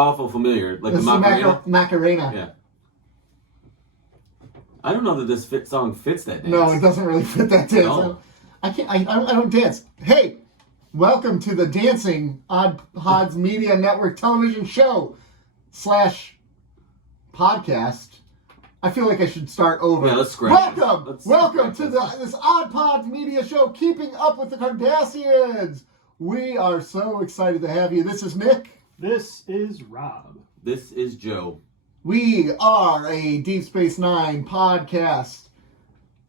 awful familiar. Like This the Macarena. Macarena. Yeah. I don't know that this song fits that dance. No, it doesn't really fit that dance. No. I can't. I don't dance. Hey, welcome to the Dancing Odd Pods Media Network television show / podcast. I feel like I should start over. Yeah, let's scratch. Welcome to this Odd Pods Media show, keeping up with the Cardassians. We are so excited to have you. This is Nick. This is Rob. This is Joe. We are a Deep Space Nine podcast,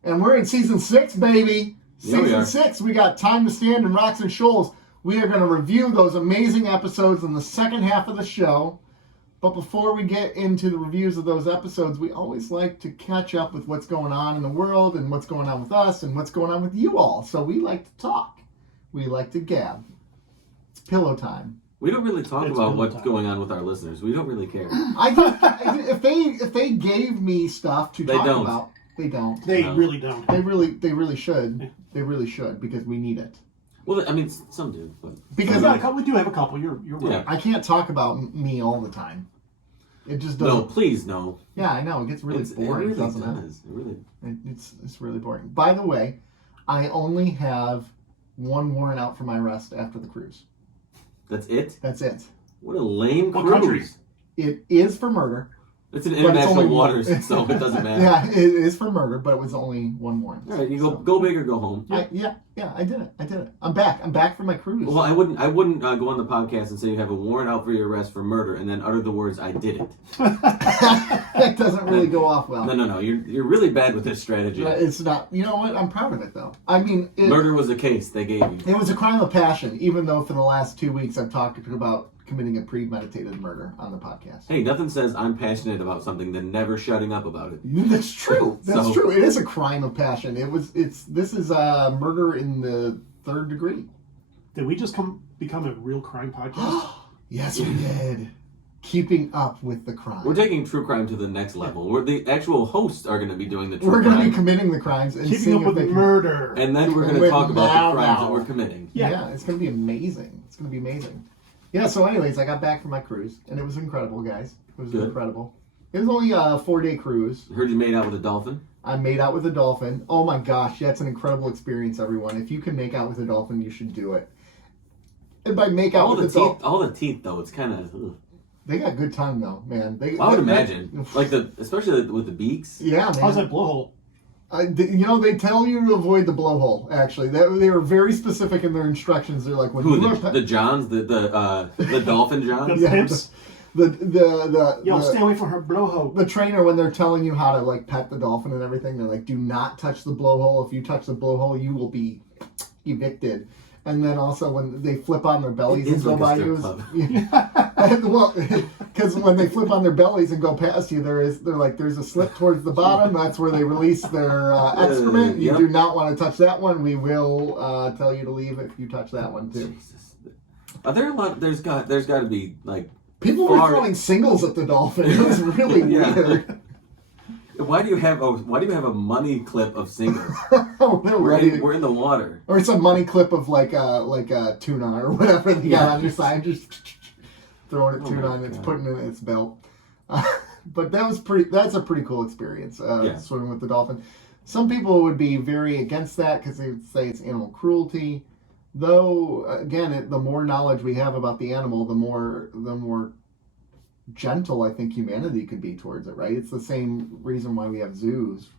and we're in season 6, baby. Season 6. We got Time to Stand and Rocks and Shoals. We are going to review those amazing episodes in the second half of the show. But before we get into the reviews of those episodes, we always like to catch up with what's going on in the world and what's going on with us and what's going on with you all. So we like to talk. We like to gab. It's pillow time. We don't really talk about what's going on with our listeners. We don't really care. If they gave me stuff to talk about, they don't. They really don't. They really should. They really should, because we need it. Well, I mean, some do, but because we do have a couple. You're right. Yeah. I can't talk about me all the time. It just doesn't. No, please, no. Yeah, I know. It gets really boring, doesn't it? It's really boring. By the way, I only have one warrant out for my arrest after the cruise. That's it? That's it. What a lame What cruise. countries? It is for murder. It's in international waters, so it doesn't matter. Yeah, it is for murder, but it was only one warrant. All right, you go big or go home. I did it. I'm back from my cruise. Well, I wouldn't go on the podcast and say you have a warrant out for your arrest for murder and then utter the words "I did it." That doesn't really go off well. No. You're really bad with this strategy. It's not. You know what? I'm proud of it, though. I mean, murder was the case they gave you. It was a crime of passion, even though for the last 2 weeks I've talked about committing a premeditated murder on the podcast. Hey, nothing says I'm passionate about something than never shutting up about it. That's true. That's true. It is a crime of passion. This is murder in the 3rd degree. Did we just become a real crime podcast? Yes, we did. Keeping up with the crime. We're taking true crime to the next level. Where the actual hosts are going to be doing the true crime. We're going to be committing the crimes and keeping up with murder. And then we're going to talk about the crimes that we're committing. Yeah, it's going to be amazing. It's going to be amazing. Yeah, so anyways, I got back from my cruise, and it was incredible, guys. It was incredible. It was only a 4-day cruise. I heard you made out with a dolphin. I made out with a dolphin. Oh my gosh, that's an incredible experience, everyone. If you can make out with a dolphin, you should do it. And by make out with a dolphin... All the teeth, though, it's kind of... They got good tongue, though, man. I would imagine. Especially with the beaks. Yeah, man. How's that blowhole? They tell you to avoid the blowhole. Actually, they were very specific in their instructions. They're like, the Johns, the dolphin Johns. The pimps. Stay away from her blowhole. The trainer, when they're telling you how to pet the dolphin and everything, they're like, do not touch the blowhole. If you touch the blowhole, you will be evicted. And then also when they flip on their bellies and go by you, because when they flip on their bellies and go past you, there's a slit towards the bottom. That's where they release their excrement. You do not want to touch that one. We will tell you to leave if you touch that one too. Jesus. Are there a lot? There's got to be people were throwing singles at the dolphin. It was really weird. Why do you have a money clip of singers? We're in the water. Or it's a money clip of like a tuna or whatever they got on your side, just throwing a tuna and it's putting it in its belt. But that's a pretty cool experience, swimming with the dolphin. Some people would be very against that because they would say it's animal cruelty. Though again, the more knowledge we have about the animal, the more gentle I think humanity could be towards it, right? It's the same reason why we have zoos,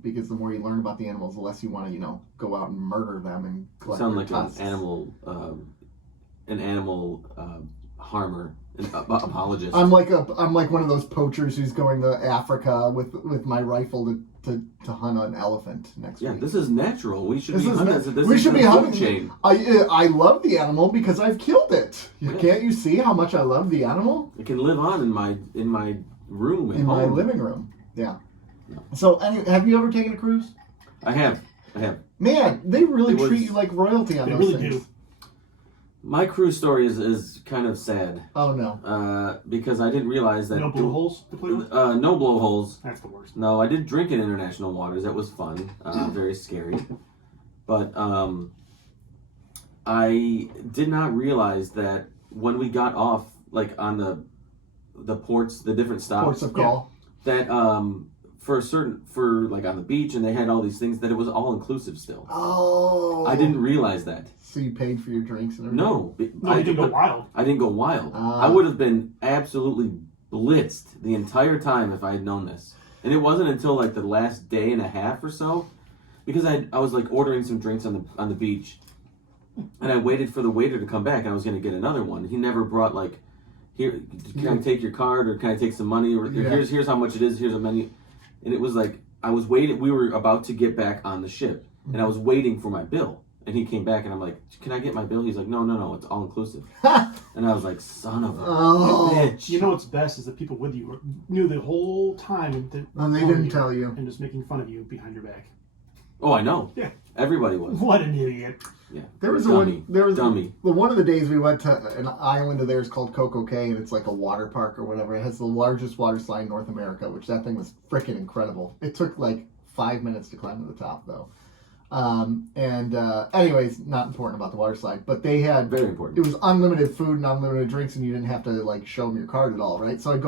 because the more you learn about the animals, the less you want to, go out and murder them and collect sound their like tusks. an animal harmer, an apologist. I'm like one of those poachers who's going to Africa with my rifle to hunt an elephant next week. Yeah, this is natural. We should be hunting. I love the animal because I've killed it. Can't you see how much I love the animal? It can live on in my room at home. My living room. Yeah. So, have you ever taken a cruise? I have. Man, they really treat you like royalty on those things. Do. My cruise story is kind of sad. Oh no. Because I didn't realize that no blowholes to play with? No blowholes. That's the worst. No, I did drink in international waters. That was fun. Very scary. But I did not realize that when we got off like on the ports, the different stops. Ports of call. That for like on the beach, and they had all these things that it was all inclusive still. Oh. I didn't realize that. So you paid for your drinks and everything? No. No, you didn't go wild. I didn't go wild. I would have been absolutely blitzed the entire time if I had known this. And it wasn't until like the last day and a half or so, because I was like ordering some drinks on the beach, and I waited for the waiter to come back, and I was going to get another one. He never brought like, here, can I take your card, or can I take some money, or here's how much it is, here's a menu. And it was like, I was waiting, we were about to get back on the ship, and I was waiting for my bill. And he came back, and I'm like, can I get my bill? He's like, no, it's all inclusive. And I was like, son of a bitch. You know what's best is that people with you knew the whole time and they didn't tell you. And just making fun of you behind your back. Oh, I know. Yeah. Everybody was. What an idiot. Yeah. There was dummy. One of the days we went to an island of theirs called Coco Cay, and it's like a water park or whatever. It has the largest water slide in North America, which that thing was freaking incredible. It took like 5 minutes to climb to the top, though. Anyways, not important about the water slide, but they had very important. It was unlimited food and unlimited drinks, and you didn't have to like show them your card at all, right? So I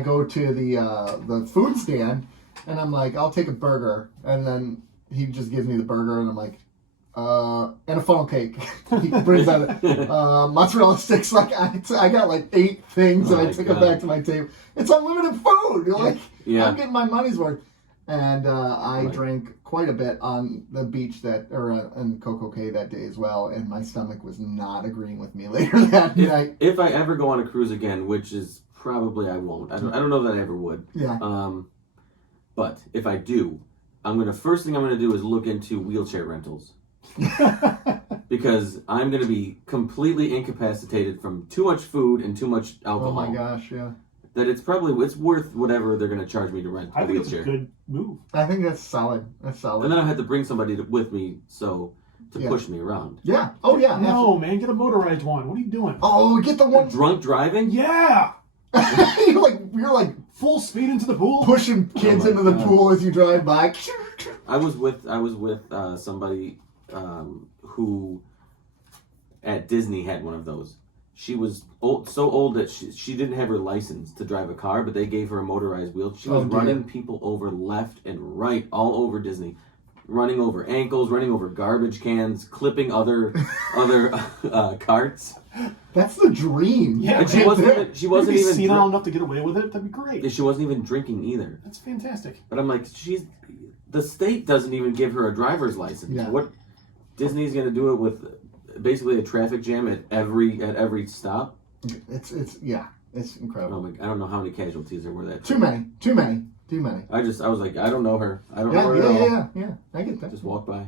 go to the food stand, and I'm like, I'll take a burger, and then he just gives me the burger, and I'm like, and a funnel cake. He brings out mozzarella sticks. Like I got like 8 things, and I took it back to my table. It's unlimited food. You're like, I'm getting my money's worth. And I drank quite a bit on the beach in Coco Cay that day as well, and my stomach was not agreeing with me later that night. If I ever go on a cruise again, which is probably I won't. I don't know that I ever would. Yeah. But if I do, first thing I'm gonna do is look into wheelchair rentals. Because I'm gonna be completely incapacitated from too much food and too much alcohol. Oh my gosh, yeah. That it's worth whatever they're going to charge me to rent a I think wheelchair. it's a good move. I think that's solid. And then I had to bring somebody with me to push me around. Yeah. Oh yeah. No, man, get a motorized one. What are you doing? Oh, get the one. Drunk driving? Yeah. you're like full speed into the pool, pushing kids into the pool as you drive by. I was with somebody who at Disney had one of those. She was so old that she didn't have her license to drive a car, but they gave her a motorized wheel. She was running people over left and right all over Disney, running over ankles, running over garbage cans, clipping other carts. That's the dream. Yeah, and she wasn't even senile enough to get away with it. That'd be great. She wasn't even drinking either. That's fantastic. But I'm like, the state doesn't even give her a driver's license. Yeah. What Disney's gonna do it with? Basically a traffic jam at every stop. It's incredible. Oh my, I don't know how many casualties there were that. Too many. I was like, I don't know her. I don't know her at all. Yeah. I get that. Just walk by.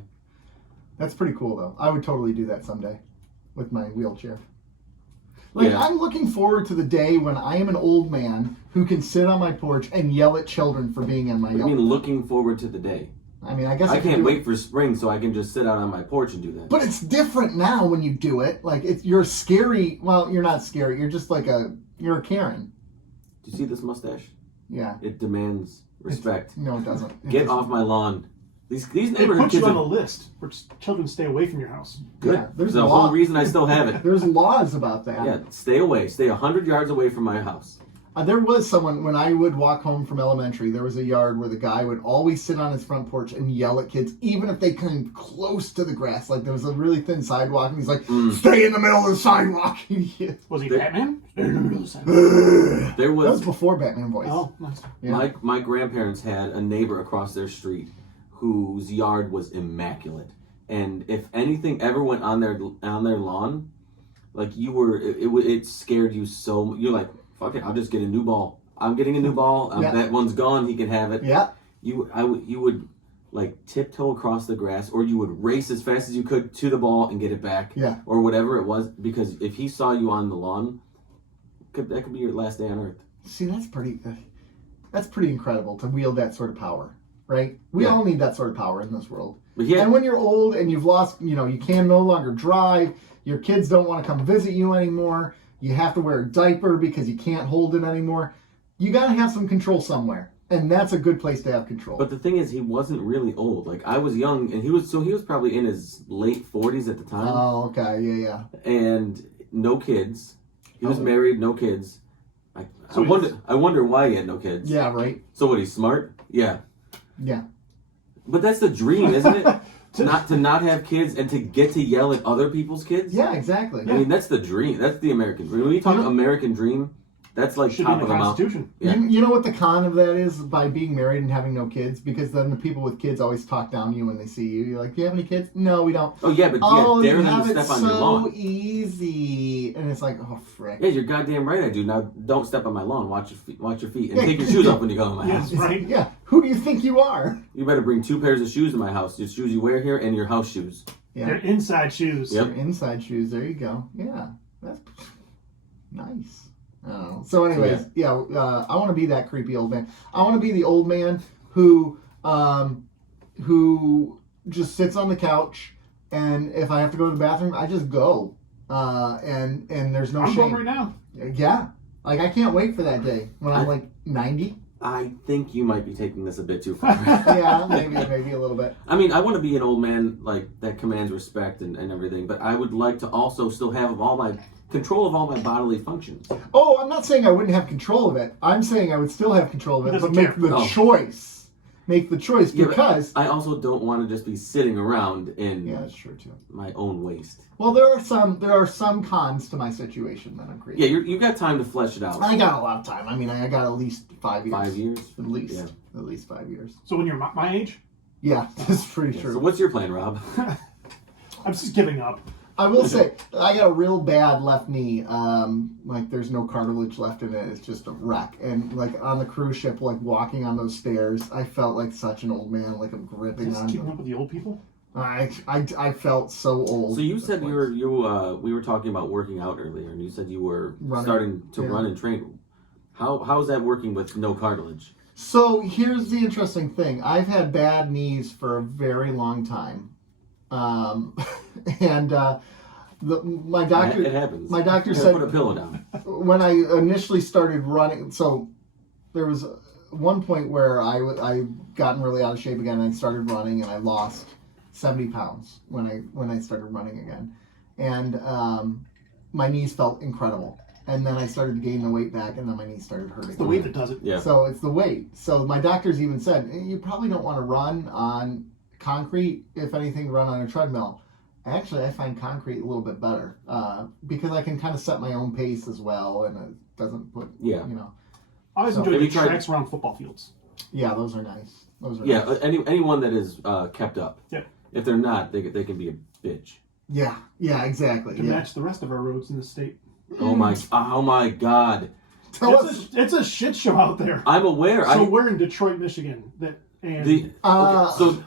That's pretty cool though. I would totally do that someday with my wheelchair. I'm looking forward to the day when I am an old man who can sit on my porch and yell at children for being in my yard. I mean, looking forward to the day. I mean, I guess I can't wait for spring so I can just sit out on my porch and do that. But it's different now when you do it. Like, you're scary. Well, you're not scary. You're just like you're a Karen. Do you see this mustache? Yeah. It demands respect. No, it doesn't. Get off my lawn. These neighborhood kids. They put you on are a list where children stay away from your house. good. Yeah, there's the whole reason I still have it. There's laws about that. Yeah, stay away. Stay 100 yards away from my house. There was someone, when I would walk home from elementary, there was a yard where the guy would always sit on his front porch and yell at kids, even if they came close to the grass. Like, there was a really thin sidewalk, and he's like, stay in the middle of the sidewalk. Was he Batman? Stay in the middle of the sidewalk. That was before Batman voice. Oh, nice. Yeah. My grandparents had a neighbor across their street whose yard was immaculate. And if anything ever went on their lawn, like, it scared you so. You're like, fuck it, I'll just get a new ball. I'm getting a new ball. That one's gone. He can have it. Yeah. You would like tiptoe across the grass, or you would race as fast as you could to the ball and get it back. Yeah. Or whatever it was, because if he saw you on the lawn, that could be your last day on Earth. See, that's pretty incredible to wield that sort of power, right? We all need that sort of power in this world. And when you're old and you've lost, you can no longer drive. Your kids don't want to come visit you anymore. You have to wear a diaper because you can't hold it anymore. You got to have some control somewhere. And that's a good place to have control. But the thing is, he wasn't really old. Like, I was young, and he was probably in his late 40s at the time. Oh, okay. Yeah. And no kids. He was married, no kids. I wonder why he had no kids. Yeah, right. So what? He's smart. Yeah. Yeah. But that's the dream, isn't it? to not have kids and to get to yell at other people's kids. Yeah, exactly. I mean, that's the dream. That's the American dream. When you talk American dream, that's like should top be of in the the mountain. Constitution. Yeah. You know what the con of that is by being married and having no kids? Because then the people with kids always talk down to you when they see you. You're like, do you have any kids? No, we don't. Oh yeah, but dare you them have to it step on your lawn. so easy. And it's like, oh, frick. Yeah, you're goddamn right I do. Now, don't step on my lawn. Watch your feet. And take your shoes off when you go in my house. Yes, right. Yeah. Who do you think you are? You better bring 2 pairs of shoes in my house. Your shoes you wear here and your house shoes. Yeah. They're inside shoes. Yep. Your inside shoes. There you go. Yeah. That's nice. So anyways, I want to be that creepy old man. I want to be the old man who just sits on the couch, and if I have to go to the bathroom, I just go. And there's no I'm shame. going right now. Yeah. Like, I can't wait for that day when I'm like 90. I think you might be taking this a bit too far. Yeah, maybe a little bit. I mean, I want to be an old man like that commands respect and everything, but I would like to also still have all my control of all my bodily functions. Oh, I'm not saying I wouldn't have control of it. I'm saying I would still have control of it, but make the choice. Make the choice because I also don't want to just be sitting around in that's true too. my own waste. Well, there are some cons to my situation that I'm creating. Yeah, you got time to flesh it out. I got a lot of time. I mean, I got at least 5 years. 5 years? At least. Yeah. At least 5 years. So when you're my age? Yeah, that's pretty true. So what's your plan, Rob? I'm just giving up. I will say, I got a real bad left knee. Like, there's no cartilage left in it. It's just a wreck. And, like, on the cruise ship, like, walking on those stairs, I felt like such an old man. Like, I'm gripping Just on keeping them. up with the old people? I felt so old. So you said we were talking about working out earlier, and you said you were starting to run and train. How's that working with no cartilage? So here's the interesting thing. I've had bad knees for a very long time. My doctor. It happens. My doctor said put a pillow down. When I initially started running. So there was one point where I gotten really out of shape again. And I started running, and I lost 70 pounds when I started running again, and my knees felt incredible. And then I started to gain the weight back, and then my knees started hurting. It's the weight that does it. Yeah. So it's the weight. So my doctors even said you probably don't want to run on concrete. If anything, run on a treadmill. Actually, I find concrete a little bit better because I can kind of set my own pace as well, and it doesn't put I always enjoy the tracks around football fields. Yeah, those are nice. Nice. Anyone that is kept up. Yeah. If they're not, they can be a bitch. Yeah, exactly. To match the rest of our roads in the state. Oh my God! It's a shit show out there. I'm aware. So we're in Detroit, Michigan. So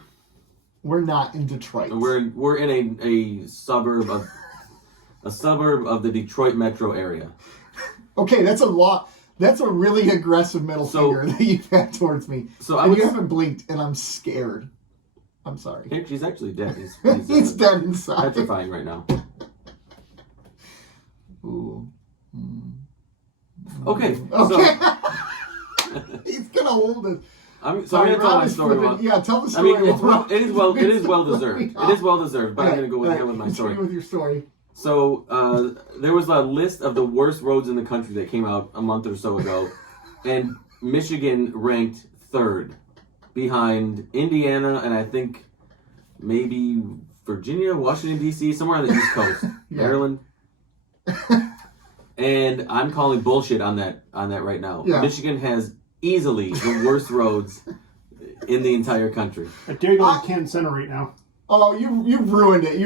we're not in Detroit. We're in a suburb of the Detroit metro area. Okay, that's a lot. That's a really aggressive middle finger that you've had towards me. You haven't blinked, and I'm scared. I'm sorry. She's actually dead. He's dead inside. Petrifying right now. Ooh. Okay. He's gonna hold it. I'm gonna tell my story. Tell the story. I mean, it is well deserved. It is well deserved. But I'm gonna go with my story. With your story. So there was a list of the worst roads in the country that came out a month or so ago, and Michigan ranked 3rd, behind Indiana and I think maybe Virginia, Washington D.C., somewhere on the East Coast, Maryland. And I'm calling bullshit on that right now. Yeah. Michigan has easily the worst roads in the entire country. I dare you go to Canton Center right now. Oh, you've ruined it.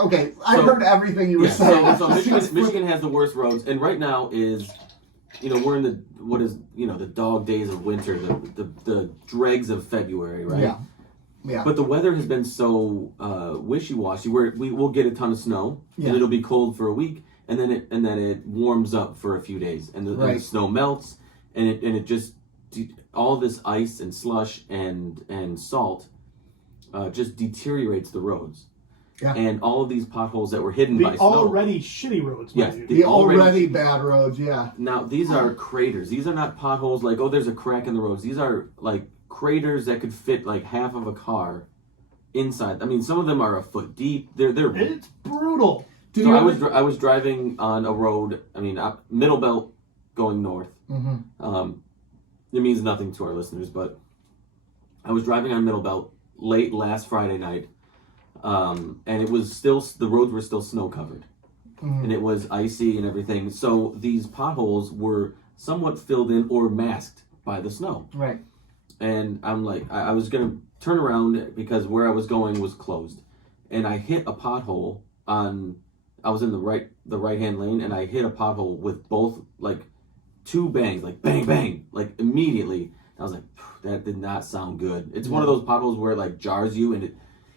Okay, I heard everything you were saying. So Michigan has the worst roads, and right now is, we're in the dog days of winter, the dregs of February, right? Yeah. But the weather has been so wishy-washy where we'll get a ton of snow, and it'll be cold for a week, and then it warms up for a few days, and the snow melts, and it just all this ice and slush and salt just deteriorates the roads. Yeah. And all of these potholes that were hidden by snow. The already shitty roads. Yes. The already bad roads, yeah. Now, these are craters. These are not potholes like, there's a crack in the roads. These are like craters that could fit like half of a car inside. I mean, some of them are a foot deep. It's brutal. I was driving on a road. I mean, Middle Belt going north. Mm-hmm. It means nothing to our listeners, but I was driving on Middle Belt late last Friday night, and it was still the roads were still snow covered, and it was icy and everything. So these potholes were somewhat filled in or masked by the snow. Right. And I'm like, I was gonna turn around because where I was going was closed, and I hit a pothole on. I was in the right hand lane, and I hit a pothole with both like two bangs, like bang bang, like immediately. I was like, that did not sound good. It's one of those potholes where it like jars you, and it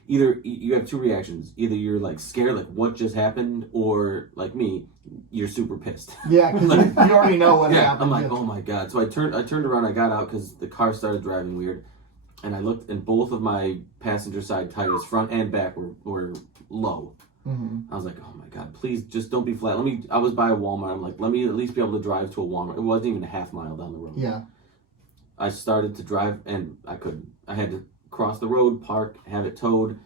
either you have two reactions. Either you're like scared, like what just happened, or like me, you're super pissed. Yeah, because you already know what happened. I'm like, oh my god. So I turned around, I got out because the car started driving weird, and I looked, and both of my passenger side tires, front and back, were low. I was like, oh my god, please just don't be flat. I was by a Walmart. I'm like, let me at least be able to drive to a Walmart. It wasn't even a half mile down the road. Yeah. I started to drive, and I couldn't. I had to cross the road, park, have it towed.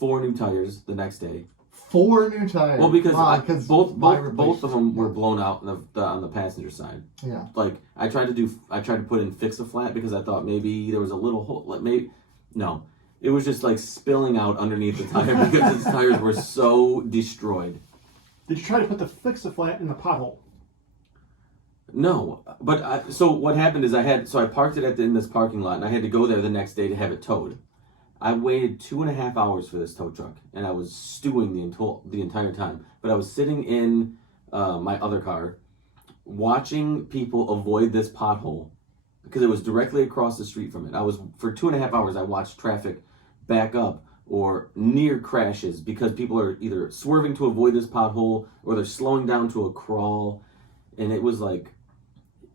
4 new tires the next day. 4 new tires. Well, because both of them were blown out on the passenger side. Yeah. Like I tried to put in fix a flat because I thought maybe there was a little hole. Like no, it was just like spilling out underneath the tire because its tires were so destroyed. Did you try to put the fix a flat in the pothole? No, but so what happened is I parked it in this parking lot, and I had to go there the next day to have it towed. I waited 2.5 hours for this tow truck, and I was stewing the entire time. But I was sitting in my other car, watching people avoid this pothole because it was directly across the street from it. For 2.5 hours, I watched traffic back up or near crashes because people are either swerving to avoid this pothole or they're slowing down to a crawl, and it was like.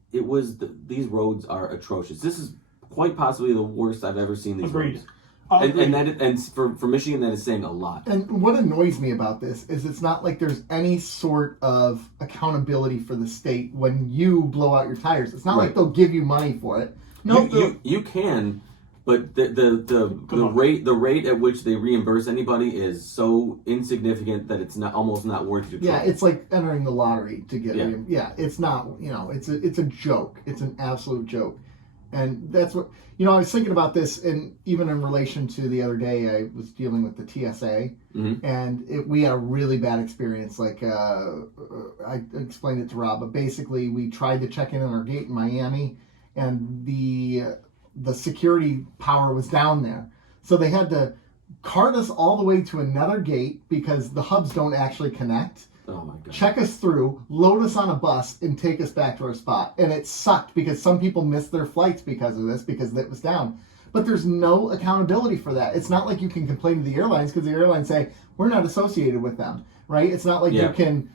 These roads are atrocious. This is quite possibly the worst I've ever seen these roads. And for Michigan, that is saying a lot. And what annoys me about this is it's not like there's any sort of accountability for the state when you blow out your tires. It's not like they'll give you money for it. No, you can, but the rate at which they reimburse anybody is so insignificant that it's almost not worth your trouble. Yeah, it's like entering the lottery to get it's not, it's a joke. It's an absolute joke. And that's what, I was thinking about this, and even in relation to the other day, I was dealing with the TSA, and we had a really bad experience. Like, I explained it to Rob, but basically we tried to check in on our gate in Miami, and the security power was down there. So they had to cart us all the way to another gate because the hubs don't actually connect. Oh my God. Check us through, load us on a bus, and take us back to our spot. And it sucked because some people missed their flights because of this, because it was down. But there's no accountability for that. It's not like you can complain to the airlines because the airlines say, we're not associated with them, right? It's not like you can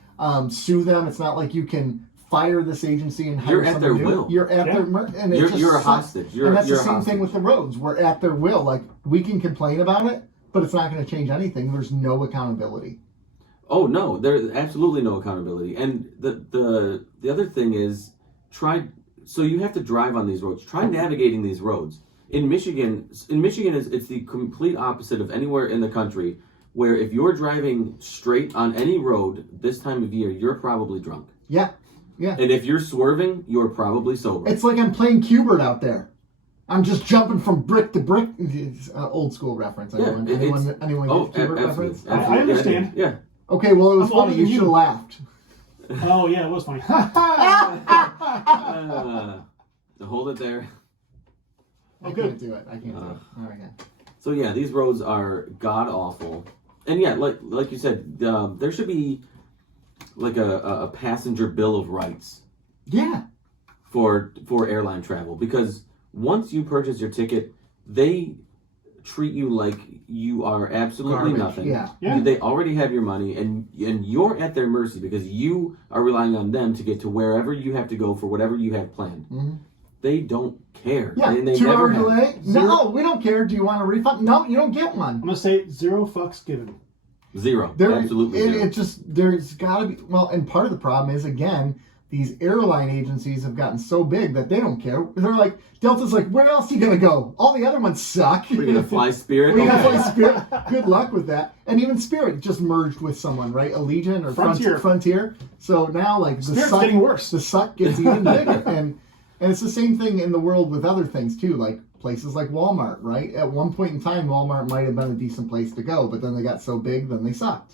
sue them. It's not like you can fire this agency and hire You're at their will. You're at their and you're a hostage. And that's the same thing with the roads. We're at their will. Like, we can complain about it, but it's not going to change anything. There's no accountability. Oh no, there's absolutely no accountability. And the other thing is, so you have to drive on these roads. Try navigating these roads. In Michigan, it's the complete opposite of anywhere in the country, where if you're driving straight on any road this time of year, you're probably drunk. Yeah. Yeah. And if you're swerving, you're probably sober. It's like I'm playing Q*bert out there. I'm just jumping from brick to brick. It's old school reference. Anyone get Q*bert reference? I understand. Yeah. Okay, well, it was funny. You should have laughed. Oh, yeah, it was funny. Hold it there. I can't do it. I can't do it. All right. So yeah, these roads are god awful, and yeah, like you said, there should be like a passenger bill of rights. Yeah. For airline travel, because once you purchase your ticket, they treat you like you are absolutely nothing. Yeah. They already have your money, and you're at their mercy because you are relying on them to get to wherever you have to go for whatever you have planned. Mm-hmm. They don't care. Yeah, they 2 never hour delay? No, we don't care. Do you want a refund? No, you don't get one. I'm going to say 0 fucks given. Zero. Absolutely zero. There's got to be, and part of the problem is, again, these airline agencies have gotten so big that they don't care. They're like, Delta's like, where else are you going to go? All the other ones suck. We're going to fly Spirit. We're going to fly Spirit. Good luck with that. And even Spirit just merged with someone, right? Allegiant or Frontier. So now, like, Spirit's getting worse. The suck gets even bigger. And it's the same thing in the world with other things, too, like places like Walmart, right? At one point in time, Walmart might have been a decent place to go, but then they got so big, then they sucked.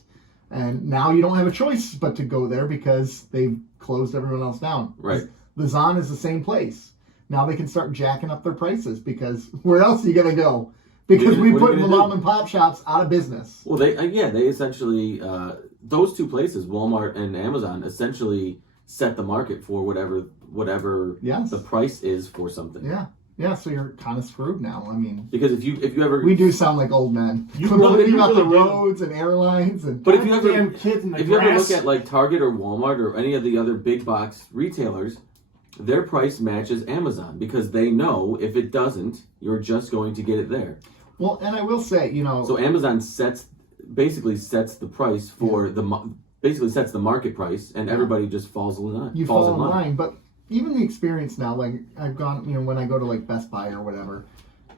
And now you don't have a choice but to go there because they've closed everyone else down. Right. The Zon is the same place. Now they can start jacking up their prices because where else are you going to go? Because we put the mom and pop shops out of business. Well, they essentially, those two places, Walmart and Amazon, essentially set the market for whatever the price is for something. Yeah. Yeah, so you're kind of screwed now. I mean, because if you ever, we do sound like old men. You got the roads and airlines and. But if you ever grass. Look at like Target or Walmart or any of the other big box retailers, their price matches Amazon because they know if it doesn't, you're just going to get it there. Well, and I will say, so Amazon basically sets the price for sets the market price, and everybody just falls in line. You fall in line, but. Even the experience now, like I've gone, when I go to like Best Buy or whatever,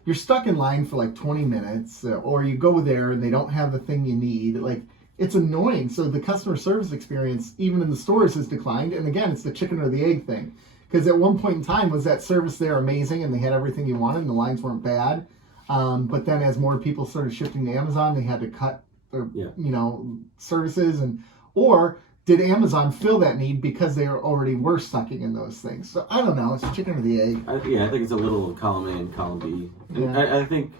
you're stuck in line for like 20 minutes, or you go there and they don't have the thing you need. Like, it's annoying. So the customer service experience, even in the stores, has declined. And again, it's the chicken or the egg thing. Because at one point in time, was that service there amazing and they had everything you wanted and the lines weren't bad. But then as more people started shifting to Amazon, they had to cut their, services or did Amazon fill that need because they already were sucking in those things? So I don't know. It's chicken or the egg. I think it's a little column A and column B. And I think,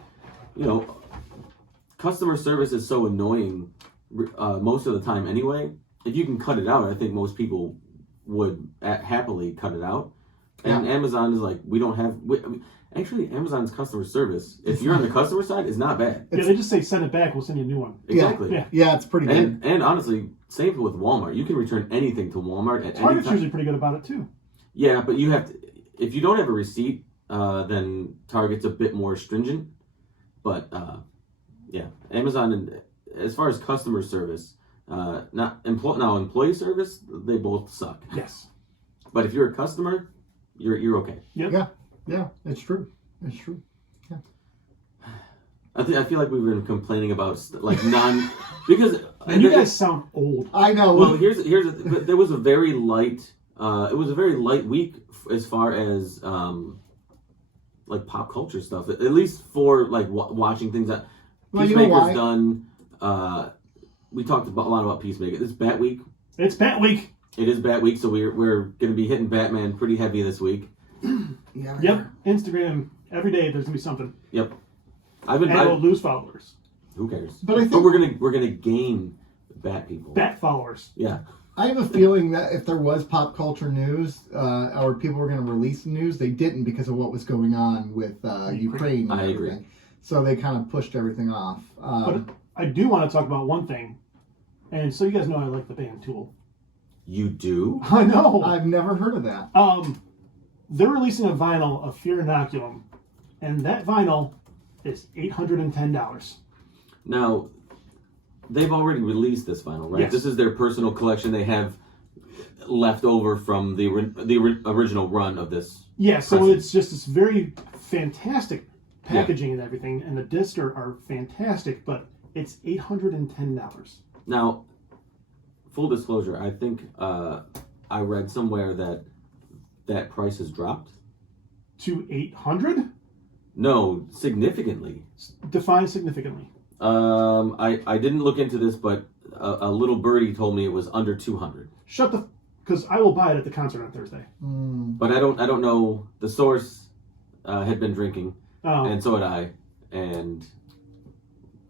customer service is so annoying most of the time anyway. If you can cut it out, I think most people would happily cut it out. And Amazon is like, we don't have... Actually, Amazon's customer service, if you're on the customer side, is not bad. Yeah, they just say, send it back, we'll send you a new one. Exactly. Yeah, it's pretty good. And honestly, same with Walmart. You can return anything to Walmart at any time. Target's usually pretty good about it, too. Yeah, but you have to... If you don't have a receipt, then Target's a bit more stringent. But, Amazon, and as far as customer service, employee service, they both suck. Yes. But if you're a customer, you're okay. Yep. Yeah, it's true. It's true. Yeah. I feel like we've been complaining about because and you guys sound old. I know. Well, there was a very light. It was a very light week as far as like pop culture stuff. At least for like watching things that Peacemaker's done. We talked a lot about Peacemaker. It's Bat Week. It's Bat Week. It is Bat Week, so we're going to be hitting Batman pretty heavy this week. Yep. Instagram, every day there's gonna be something. Yep. We'll lose followers. Who cares? But I think we're gonna gain Bat people. Bat followers. Yeah. I have a feeling that if there was pop culture news, or people were going to release the news, they didn't because of what was going on with Ukraine and I everything. agree. So they kind of pushed everything off. But I do want to talk about one thing, and so you guys know I like the band Tool. You do? I know. I've never heard of that. They're releasing a vinyl of Fear Inoculum, and that vinyl is $810. Now, they've already released this vinyl, right? Yes. This is their personal collection they have left over from the original run of this. Yeah, so it's just this very fantastic packaging and everything, and the discs are fantastic, but it's $810. Now, full disclosure, I think I read somewhere that price has dropped. To $800? No, significantly. Define significantly. I didn't look into this, but a little birdie told me it was under 200. Because I will buy it at the concert on Thursday. But I don't know. The source had been drinking, and so had I, and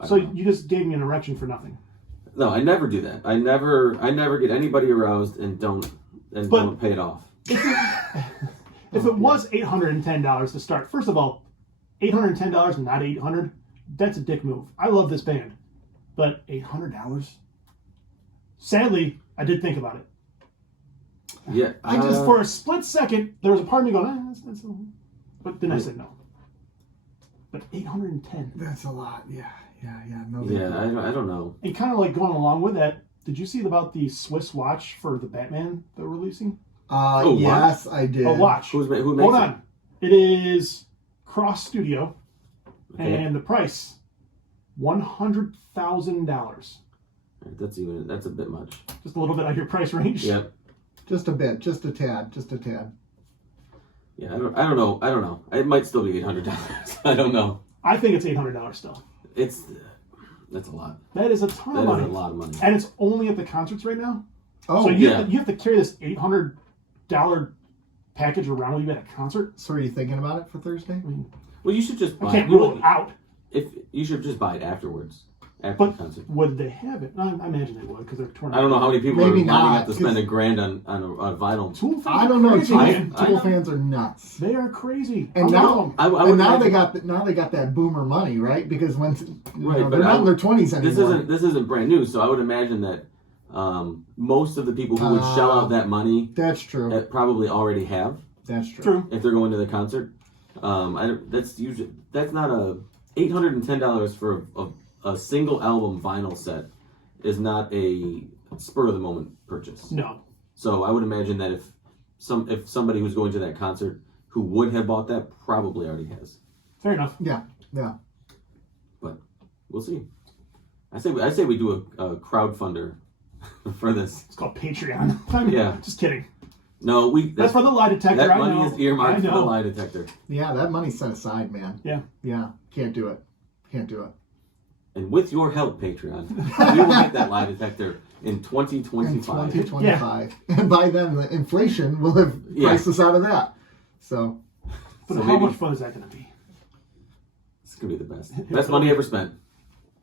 so you just gave me an erection for nothing. No, I never do that. I never get anybody aroused and don't pay it off. If it was $810 to start, first of all, $810 and not $800, that's a dick move. I love this band, but $800? Sadly, I did think about it. Yeah, I just for a split second there was a part of me going, that's a little, but then I said no. But $810. That's a lot. Yeah. No. Yeah, I don't know. And kind of like going along with that, did you see about the Swiss watch for the Batman they're releasing? what? Yes, I did. A watch. Who makes Hold it? on. It is Cross Studio, Okay. and the price $100,000. That's a bit much. Just a little bit on your price range. Yep. Just a bit, just a tad. Yeah, I don't know. It might still be $800. I don't know. I think it's $800 still. That's a lot. That is a ton of That money. is a lot of money. And it's only at the concerts right now. Oh, So you yeah. have to carry this $800 package around with you at a concert. So are you thinking about it for Thursday? I mean, Well, you should just buy I can't it. rule it out. If you should just buy it afterwards, after But the concert. would they have it? I imagine they would because they're torn. I don't know how many people Maybe are lining not, up to spend because- $1,000 on a vinyl. Tool fans I are don't know. crazy, man. Tool fans are nuts. They are crazy. And I'm now, wrong. I and would now imagine- they got that boomer money, right? Because when Right, but they're not in their 20s anymore. This isn't brand new, so I would imagine that most of the people who would shell out that money That's true. probably already have That's true. True. if they're going to the concert. That's not a $810 for a single album vinyl set is not a spur of the moment purchase. No. So I would imagine that if somebody who's going to that concert who would have bought that probably already has. Fair enough. Yeah. But we'll see. I say we do a crowdfunder for this. It's called Patreon. I mean, Yeah. Just kidding. No, That's for the lie detector. that I money know. is earmarked I for the know. lie detector. Yeah, that money's set aside, man. Yeah. Yeah. Can't do it. And with your help, Patreon, we will get that lie detector in 2025. In 2025. And by then, the inflation will have priced us out of that. So, But So how maybe- much fun is that going to be? It's gonna be the best. Best money ever spent.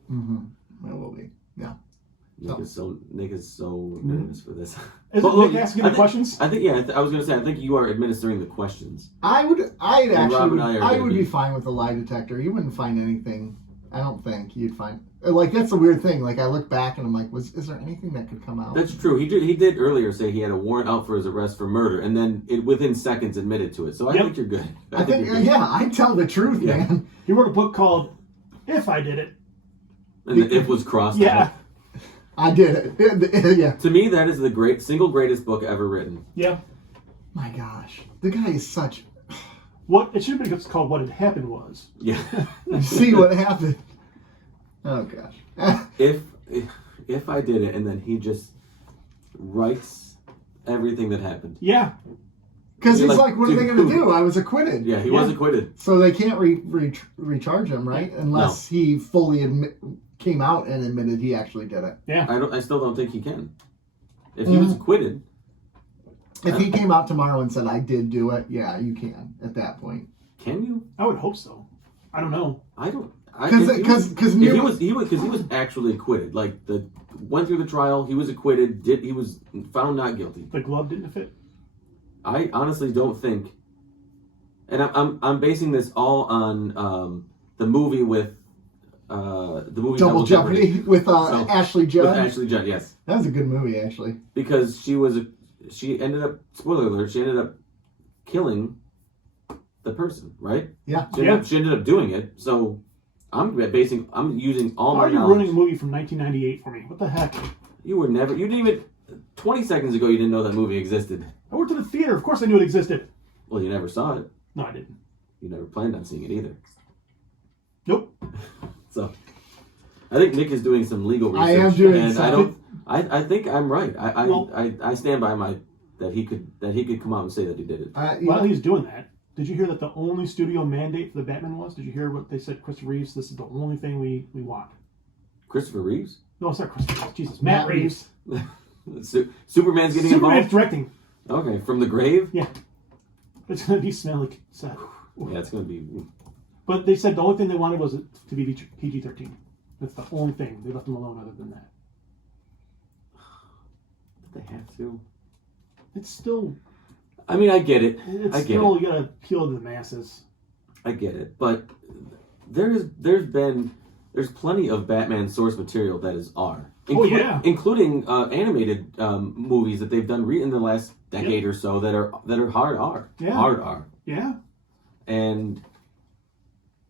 it will be. Yeah. Nick is so nervous for this. Is But it look, Nick asking I the think- questions? I think I was gonna say I think you are administering the questions. I Rob and I are would gonna be be- fine with a lie detector. You wouldn't find anything. I don't think you'd find. Like, that's the weird thing. Like, I look back and I'm like, is there anything that could come out? That's true. He did earlier say he had a warrant out for his arrest for murder, and then within seconds admitted to it. So I Yep. think you're good. I think, you're good. yeah, I tell the truth, Yeah. man. He wrote a book called If I Did It. And the if was crossed Yeah. out. I did it. Yeah. To me, that is the single greatest book ever written. Yeah. My gosh. The guy is such. What it should have been called What Had Happened Was. Yeah. See what happened. Oh, gosh. if I did it, and then he just writes everything that happened. Yeah. Because You're he's like, like, what are they dude, going to do? I was acquitted. Yeah, he was acquitted. So they can't recharge him, right? Unless he fully came out and admitted he actually did it. Yeah. I still don't think he can. If he was acquitted, If he came out tomorrow and said, I did do it, yeah, you can at that point. can you? I would hope so. I don't know. I don't. Because he was actually acquitted. Like went through the trial, he was acquitted. He was found not guilty. The glove didn't fit. I honestly don't think, and I'm basing this all on the movie with Double Jeopardy with Ashley Judd. With Ashley Judd, yes, That was a good movie, actually. because she ended up, spoiler alert, she ended up killing the person, right? Yeah. She ended up doing it. So I'm using all Why my are you knowledge. ruining a movie from 1998 for me? What the heck? You didn't even 20 seconds ago you didn't know that movie existed. I worked in the theater. Of course I knew it existed. Well, you never saw it. No, I didn't. You never planned on seeing it either. Nope. So I think Nick is doing some legal research. I am doing and some. I think I'm right. Well- I stand by that he could come out and say that he did it. While he's doing that, did you hear that the only studio mandate for the Batman was? Did you hear what they said, Christopher Reeves? This is the only thing we want. Christopher Reeves? No, it's not Christopher Reeves. Jesus. Matt Reeves. Superman's getting Superman's involved? directing. Okay, from the grave? Yeah. It's going to be smelly. Sad. Yeah, it's going to be... But they said the only thing they wanted was it to be PG-13. That's the only thing. They left them alone other than that. They have to. It's still... I mean, I get it. It's I get still, it. you got to appeal to the masses. I get it. But there's plenty of Batman source material that is R. Including animated movies that they've done in the last decade or so that are hard R. Yeah. Hard R. Yeah. And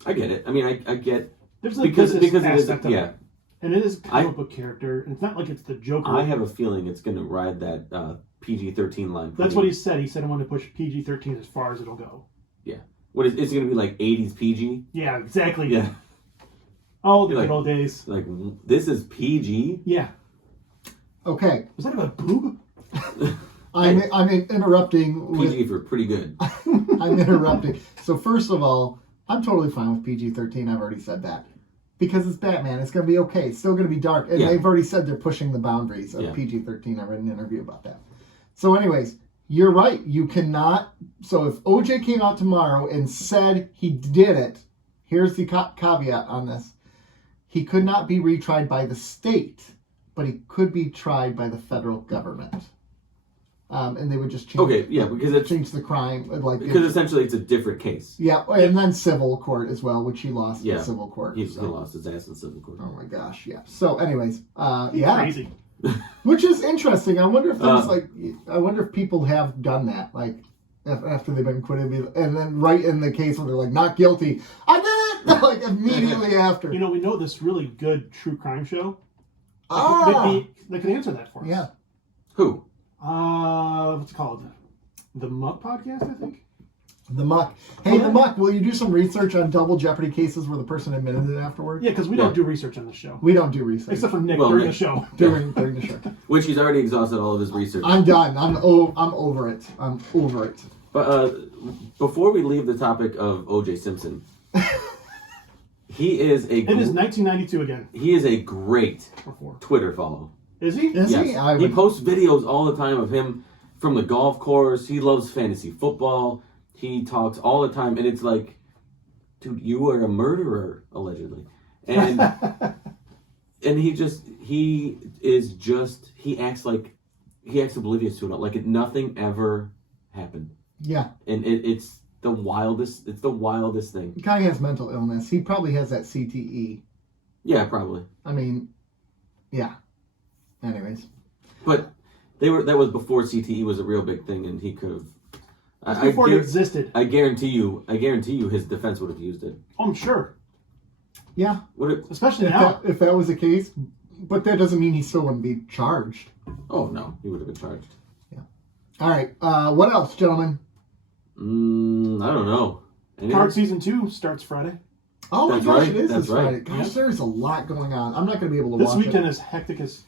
I get it. I mean, I get There's a because business it is aspect of yeah. it. And it is a comic book character. And it's not like it's the Joker. I have a feeling it's going to ride that PG-13 line. That's what he said. He said I want to push PG-13 as far as it'll go. Yeah. What is it's going to be like 80s PG? Yeah, exactly. Yeah. Oh, the You're good old days. Like, this is PG? Yeah. Okay. Was that about boob? I'm interrupting. PG for pretty good. I'm interrupting. So first of all, I'm totally fine with PG-13. I've already said that. Because it's Batman. It's going to be okay. It's still going to be dark. And they've already said they're pushing the boundaries of PG-13. I read an interview about that. So anyways, you're right. You cannot... So if OJ came out tomorrow and said he did it, here's the caveat on this. He could not be retried by the state, but he could be tried by the federal government. And they would just change. Okay, yeah, because it's change the crime, because essentially it's a different case. Yeah, and then civil court as well, which he lost in civil court. He lost his ass in civil court. Oh my gosh, yeah. So, anyways, Crazy. Which is interesting. I wonder if there's I wonder if people have done that, like after they've been acquitted, and then right in the case when they're like not guilty, I did it, like immediately after. You know, we know this really good true crime show. That could answer that for us. Yeah. Who? What's it called? The Muck Podcast, I think. The Muck. Hey, The Muck, will you do some research on double jeopardy cases where the person admitted it afterward? Yeah, because we don't do research on the show. We don't do research. Except for Nick during the show. During the show. Which he's already exhausted all of his research. I'm done. I'm over it. I'm over it. But before we leave the topic of O.J. Simpson, he is a... It is 1992 again. He is a great Twitter follow. Is he? Is he? He posts videos all the time of him from the golf course. He loves fantasy football. He talks all the time, and it's like, dude, you are a murderer, allegedly. And and he acts oblivious to it all. Like nothing ever happened. Yeah. And it's the wildest thing. The guy has mental illness. He probably has that CTE. Yeah, probably. I mean, yeah. Anyways. But that was before CTE was a real big thing, and he could have. Before it existed. I guarantee you, his defense would have used it. Oh, I'm sure. Yeah. Especially now. If that was the case, but that doesn't mean he still wouldn't be charged. Oh no, he would have been charged. Yeah. All right. What else, gentlemen? I don't know. Card Season 2 starts Friday. Oh my gosh, it is That's this Friday. right. Gosh, there's a lot going on. I'm not going to be able to watch it. This weekend is hectic as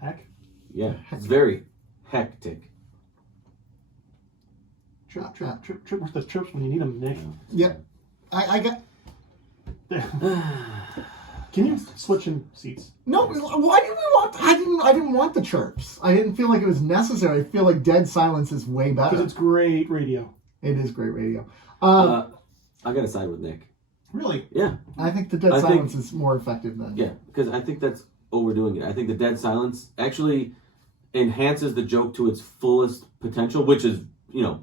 heck. Yeah, it's very hectic. Trip with the trips when you need them, Nick. Yep. I got... Can you switch in seats? No, why did we want... I didn't want the chirps. I didn't feel like it was necessary. I feel like dead silence is way better. Because it's great radio. It is great radio. I got to side with Nick. Really? Yeah. I think the dead silence is more effective than... Yeah, because I think that's overdoing it. I think the dead silence actually enhances the joke to its fullest potential, which is,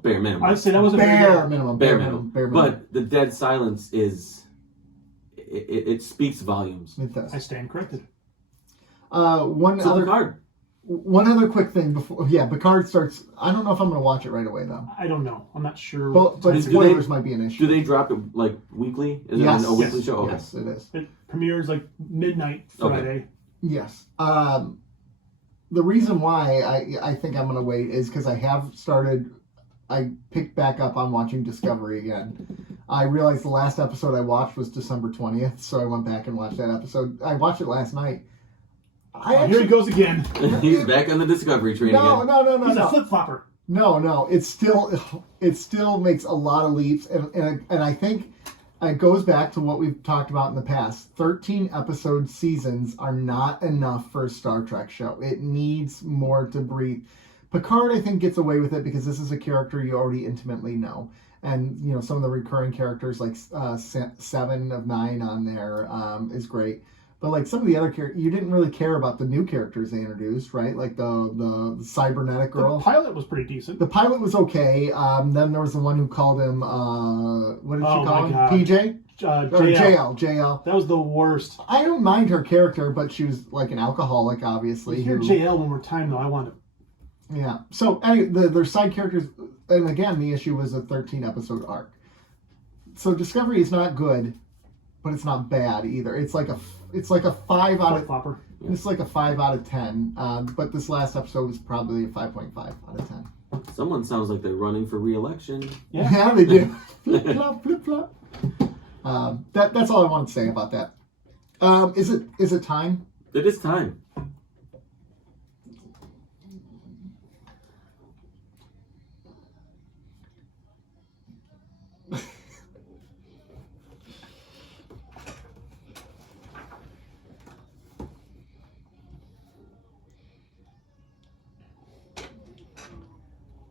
bare minimum. I'd say that was a bare minimum. Bare minimum. But the dead silence is... It speaks volumes. It does. I stand corrected. One other quick thing before... Yeah, Picard starts... I don't know if I'm going to watch it right away, though. I don't know. I'm not sure. But spoilers might be an issue. Do they drop it, weekly? Is yes. it a weekly show? Okay. Yes, it is. It premieres, midnight Friday. Okay. Yes. The reason why I think I'm going to wait is because I picked back up on watching Discovery again. I realized the last episode I watched was December 20th, so I went back and watched that episode. I watched it last night. Here he goes again. He's back on the Discovery train again. No. He's a flip-flopper. No. It still makes a lot of leaps, and I think it goes back to what we've talked about in the past. 13 episode seasons are not enough for a Star Trek show. It needs more to breathe. Picard, I think, gets away with it because this is a character you already intimately know. And, some of the recurring characters, like 7 of 9 on there is great. But, some of the other characters, you didn't really care about the new characters they introduced, right? Like the cybernetic girl. The pilot was pretty decent. The pilot was okay. Then there was the one who called him, what did she call him? God. PJ? JL. That was the worst. I don't mind her character, but she was like an alcoholic, obviously. You hear JL one more time, though. I want to... Yeah. So, anyway, their side characters, and again, the issue was a 13-episode arc. So, Discovery is not good, but it's not bad either. It's like a 5 out of Flopper. It's like a 5 out of 10. But this last episode was probably a 5.5 out of 10. Someone sounds like they're running for re-election. Yeah, They do. Flip flop, flip flop. That's all I want to say about that. Is it time? It is time.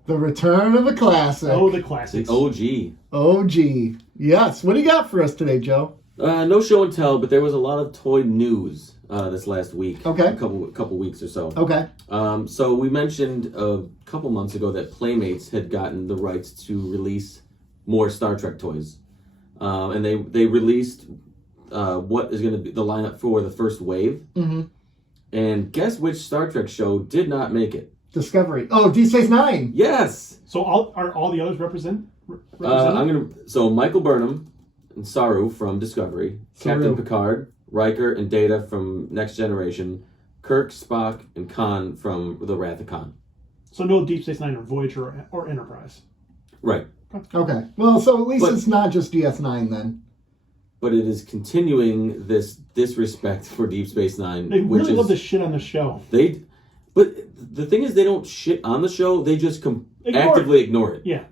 The return of a classic. Oh, the The classics. OG. OG. Yes. What do you got for us today, Joe? No show and tell, but there was a lot of toy news this last week. Okay. A couple weeks or so. Okay. So we mentioned a couple months ago that Playmates had gotten the rights to release more Star Trek toys, and they released what is going to be the lineup for the first wave. Mm-hmm. And guess which Star Trek show did not make it? Discovery. Oh, Deep Space Nine. Yes. So are all the others represented? So Michael Burnham and Saru from Discovery, Captain Picard, Riker and Data from Next Generation, Kirk, Spock, and Khan from The Wrath of Khan. So no Deep Space Nine or Voyager or Enterprise. Right. Okay. Well, so at least it's not just DS9 then. But it is continuing this disrespect for Deep Space Nine. They which really is, love to shit on the show. But the thing is, they don't shit on the show. They just actively ignore it. Yeah.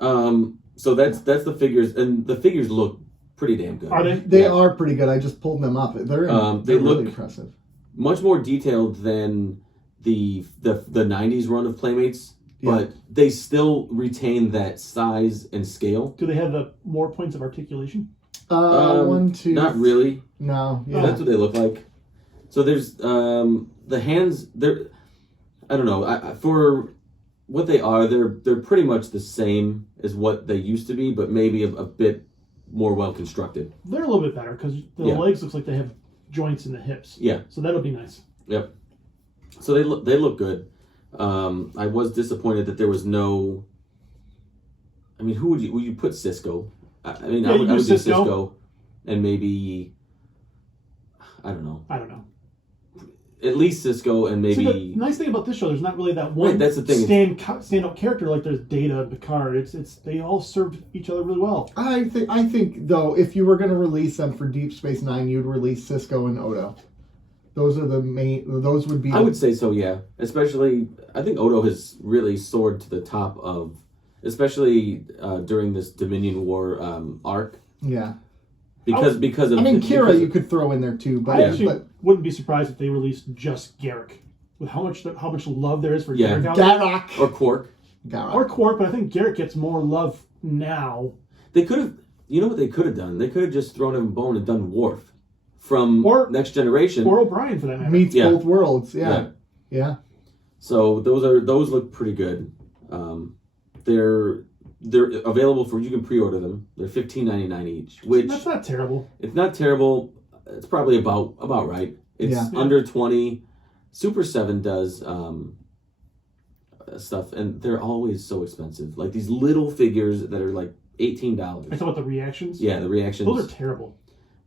So that's the figures, and the figures look pretty damn good. Are they? They are pretty good. I just pulled them up. They're They look really impressive. Much more detailed than the 90s run of Playmates, but they still retain that size and scale. Do they have the more points of articulation? 1, 2. Not really. No. Yeah. That's what they look like. So there's the hands. They're, I don't know. For what they are, they're pretty much the same as what they used to be, but maybe a bit more well constructed. They're a little bit better because the legs looks like they have joints in the hips. Yeah. So that'll be nice. Yep. So they look good. I was disappointed that there was no. I mean, who would you put Cisco? I would do Cisco, and maybe I don't know. At least Cisco and maybe. See, the nice thing about this show, there's not really that one that's the thing. stand-up character like there's Data and Picard. It's they all serve each other really well. I think though, if you were going to release them for Deep Space Nine, you'd release Cisco and Odo. Those are the main. Those would be. I would say so. Yeah. Especially, I think Odo has really soared to the top of, especially during this Dominion War arc. Yeah. Because of. I mean, Kira you could throw in there too, but I actually wouldn't be surprised if they released just Garrick, with how much love there is for Garrick out there. Garak Or Quark. Or Quark, but I think Garrick gets more love now. They could have. You know what they could have done? They could have just thrown him a bone and done Worf from Next Generation, or O'Brien for that matter. Meets both worlds. Yeah. So those look pretty good. They're available for, you can pre-order them. They're $15.99 each, which that's not terrible. It's not terrible. It's probably about right. It's under 20. Super 7 does stuff, and they're always so expensive. Like these little figures that are like $18. I talk about the reactions. Yeah, the reactions. Those are terrible.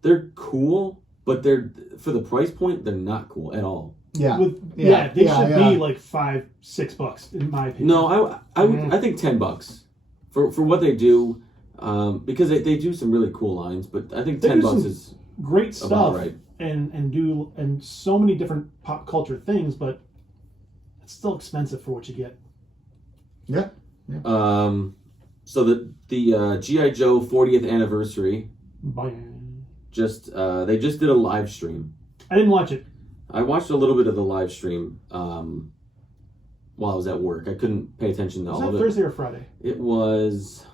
They're cool, but they're for the price point, they're not cool at all. Yeah. They should be like $5-6 in my opinion. No, I think $10 for what they do, because they do some really cool lines. But I think $10 is great stuff, right. and so many different pop culture things, but it's still expensive for what you get. Yeah. So the G.I. Joe 40th anniversary. Bye. They just did a live stream. I didn't watch it. I watched a little bit of the live stream while I was at work. I couldn't pay attention to all of it. Was that Thursday or Friday? It was.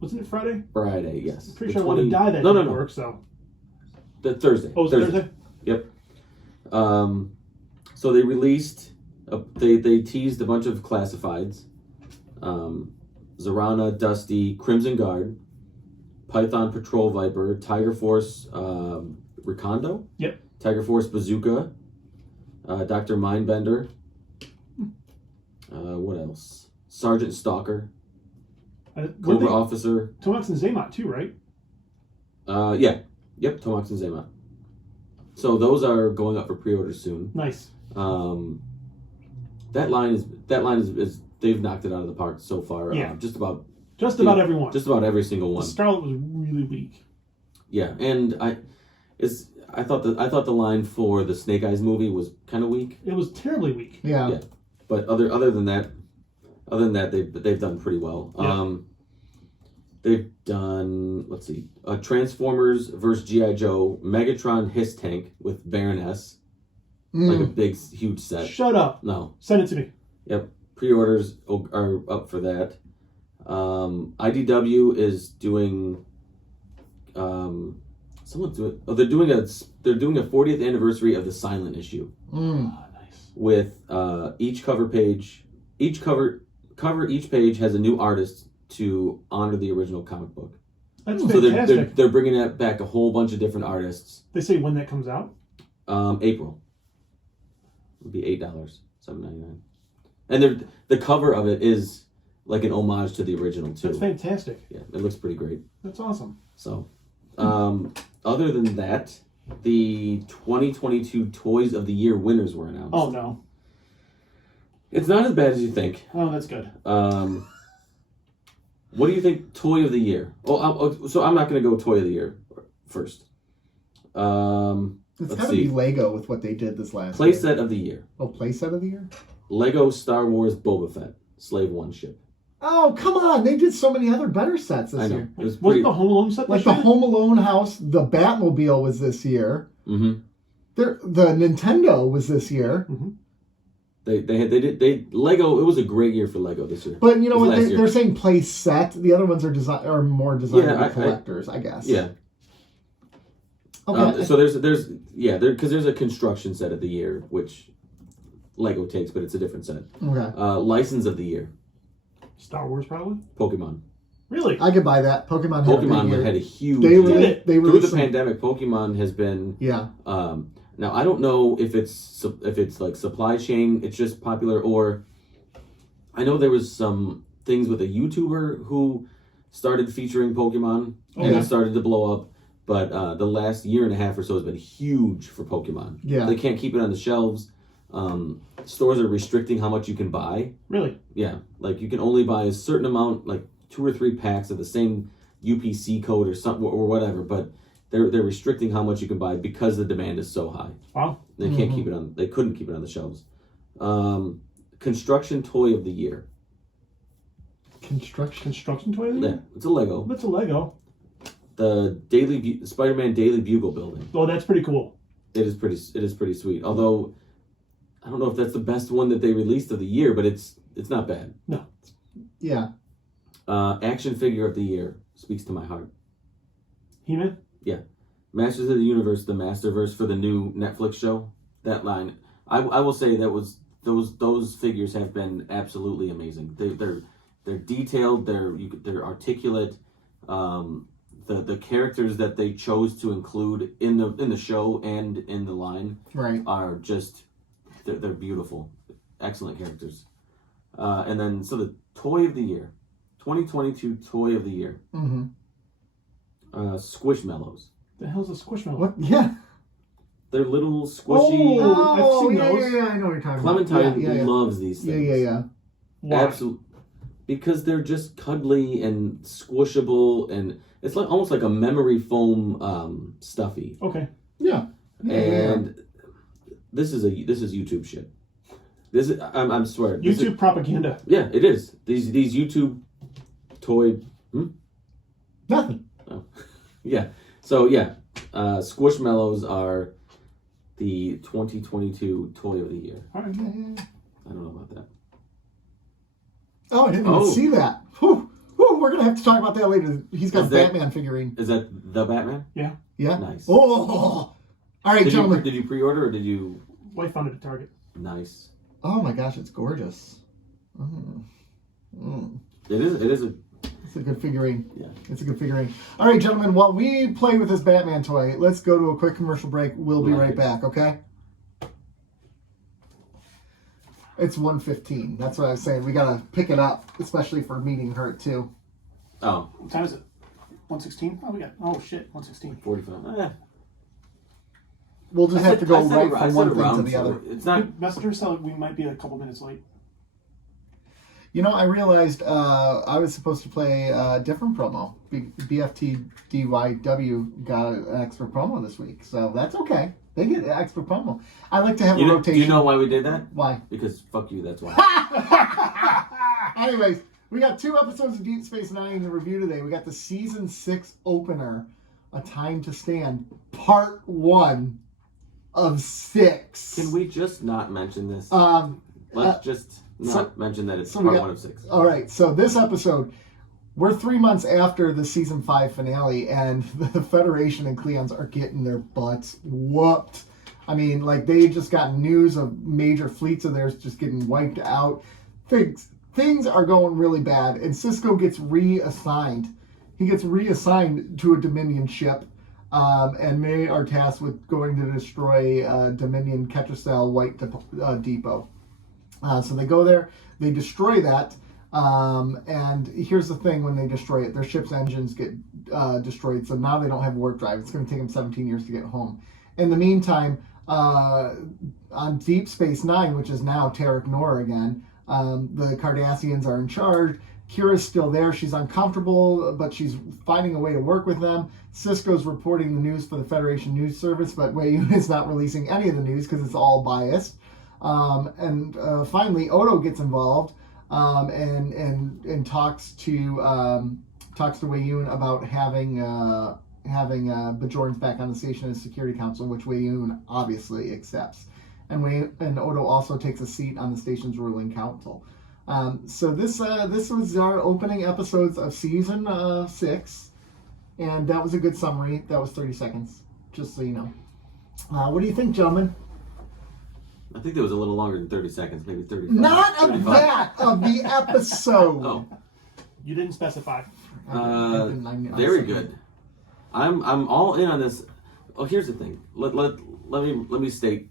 Wasn't it Friday? Friday, yes. I'm pretty sure I wanted to die that day at work, so. The Thursday. Oh, was it Thursday? Yep. So they released. They teased a bunch of classifieds. Zarana, Dusty, Crimson Guard, Python Patrol Viper, Tiger Force Recondo. Yep. Tiger Force Bazooka, Dr. Mindbender. What else? Sergeant Stalker, Cobra Officer. Tomax and Zaymot too, right? Yeah. Yep, Tomax and Zema. So those are going up for pre-order soon. Nice. That line is they've knocked it out of the park so far. Yeah. Just about everyone. Just about every single one. The Scarlet was really weak. Yeah, and I thought the line for the Snake Eyes movie was kind of weak. It was terribly weak. Yeah. But other than that, they've done pretty well. Yeah. They've done, let's see, Transformers versus G.I. Joe, Megatron Hiss Tank with Baroness. Like a big, huge set. Shut up. No. Send it to me. Yep. Pre-orders are up for that. IDW is doing, someone's doing, they're doing a 40th anniversary of the Silent issue. Nice. With each page has a new artist to honor the original comic book. That's so fantastic. they're bringing that back a whole bunch of different artists. They say when that comes out? April. It'll be $8.99. And the cover of it is like an homage to the original too. That's fantastic. Yeah, it looks pretty great. That's awesome. So, other than that, the 2022 Toys of the Year winners were announced. Oh no. It's not as bad as you think. Oh, that's good. What do you think Toy of the Year? So I'm not going to go Toy of the Year first. It's got to be Lego with what they did this last year. Playset of the Year. Oh, Playset of the Year? Lego Star Wars Boba Fett, Slave One ship. Oh, come on. They did so many other better sets this year. Wasn't the Home Alone set like the Home Alone house, the Batmobile was this year. Mm-hmm. The Nintendo was this year. Mm-hmm. They Lego. It was a great year for Lego this year. But you know what? They're saying play set. The other ones are more designed for collectors, I guess. Yeah. Okay. So there's a construction set of the year which Lego takes, but it's a different set. Okay. License of the year. Now, Star Wars, probably? Pokemon. Really? I could buy that. Pokemon had a huge year. Through the pandemic, Pokemon has been... Yeah. Now, I don't know if it's like supply chain, it's just popular, or... I know there was some things with a YouTuber who started featuring Pokemon, and it started to blow up. But the last year and a half or so has been huge for Pokemon. Yeah. They can't keep it on the shelves. Stores are restricting how much you can buy. Really? Yeah. Like, you can only buy a certain amount, like 2 or 3 packs of the same UPC code or something or whatever, but they're restricting how much you can buy because the demand is so high. Wow. They can't keep it on. They couldn't keep it on the shelves. Construction toy of the year. Construction toy of the year? Yeah, it's a Lego. It's a Lego. The Spider-Man Daily Bugle building. Oh, that's pretty cool. It is pretty sweet. Although I don't know if that's the best one that they released of the year, but it's not bad. No. Yeah. Action figure of the year speaks to my heart. He-Man? Yeah. Masters of the Universe, the Masterverse for the new Netflix show. That line, I will say that was those figures have been absolutely amazing. They're detailed. They're articulate. The characters that they chose to include in the show and in the line are just they're beautiful, excellent characters. And then so the toy of the year, 2022 toy of the year. Mm-hmm. Squishmallows. The hell's a Squishmallow? What? Yeah. They're little squishy. I've seen those. Yeah, I know what you're talking Clementine about. loves these things. Yeah. Why? Absolutely. Because they're just cuddly and squishable, and it's like almost like a memory foam stuffy. Okay. Yeah. And this is YouTube shit. This is I'm swear. YouTube propaganda. Yeah, it is. These YouTube toy. Nothing. Oh. Yeah. So yeah, Squishmallows are the 2022 toy of the year. All right. I don't know about that. Oh, I didn't even see that. Whew. We're gonna have to talk about that later. He's got a Batman figurine. Is that the Batman? Yeah. Yeah. Nice. Oh. All right, gentlemen. Did you pre-order or did you? Wife found it at Target. Nice. Oh my gosh, it's gorgeous. It is a. It's a good figurine. Yeah. It's a good figurine. All right, gentlemen, while we play with this Batman toy, let's go to a quick commercial break. We'll be right back, okay? It's 1:15. That's what I was saying. We got to pick it up, especially for meeting her at 2. Oh. What time is it? 116? Oh, we got. Oh shit, 116. 45. We'll just have to go right I from said one thing to around, the so other. it's not. Messenger said we might be a couple minutes late. You know, I realized I was supposed to play a different promo. BFT DYW got an extra promo this week, so that's okay. They get an extra promo. I like to have a rotation. Do you know why we did that? Why? Because fuck you, that's why. Anyways, we got 2 episodes of Deep Space Nine to review today. We got the Season 6 opener, A Time to Stand, Part 1 of 6. Can we just not mention this? Let's just not mention that it's part 1 of 6. All right, so this episode, we're 3 months after the Season 5 finale, and the Federation and Klingons are getting their butts whooped. I mean, like, they just got news of major fleets of theirs just getting wiped out. Things are going really bad, and Sisko gets reassigned. He gets reassigned to a Dominion ship, and they are tasked with going to destroy Dominion Ketracel White Depot. So they go there, they destroy that, and here's the thing: when they destroy it, their ship's engines get destroyed, so now they don't have warp drive. It's going to take them 17 years to get home. In the meantime, on Deep Space Nine, which is now Tarek Noor again, the Cardassians are in charge. Kira's still there. She's uncomfortable, but she's finding a way to work with them. Sisko's reporting the news for the Federation News Service, but Weyoun is not releasing any of the news because it's all biased. And finally, Odo gets involved and talks to Weyoun about having Bajorans back on the station as Security Council, which Weyoun obviously accepts. And Odo also takes a seat on the station's ruling council. So this was our opening episodes of season 6, and that was a good summary. That was 30 seconds, just so you know. What do you think, gentlemen? I think it was a little longer than 30 seconds, maybe 35. Not of that, of the episode. Oh. You didn't specify. Very good. I'm all in on this. Oh, here's the thing. Let me state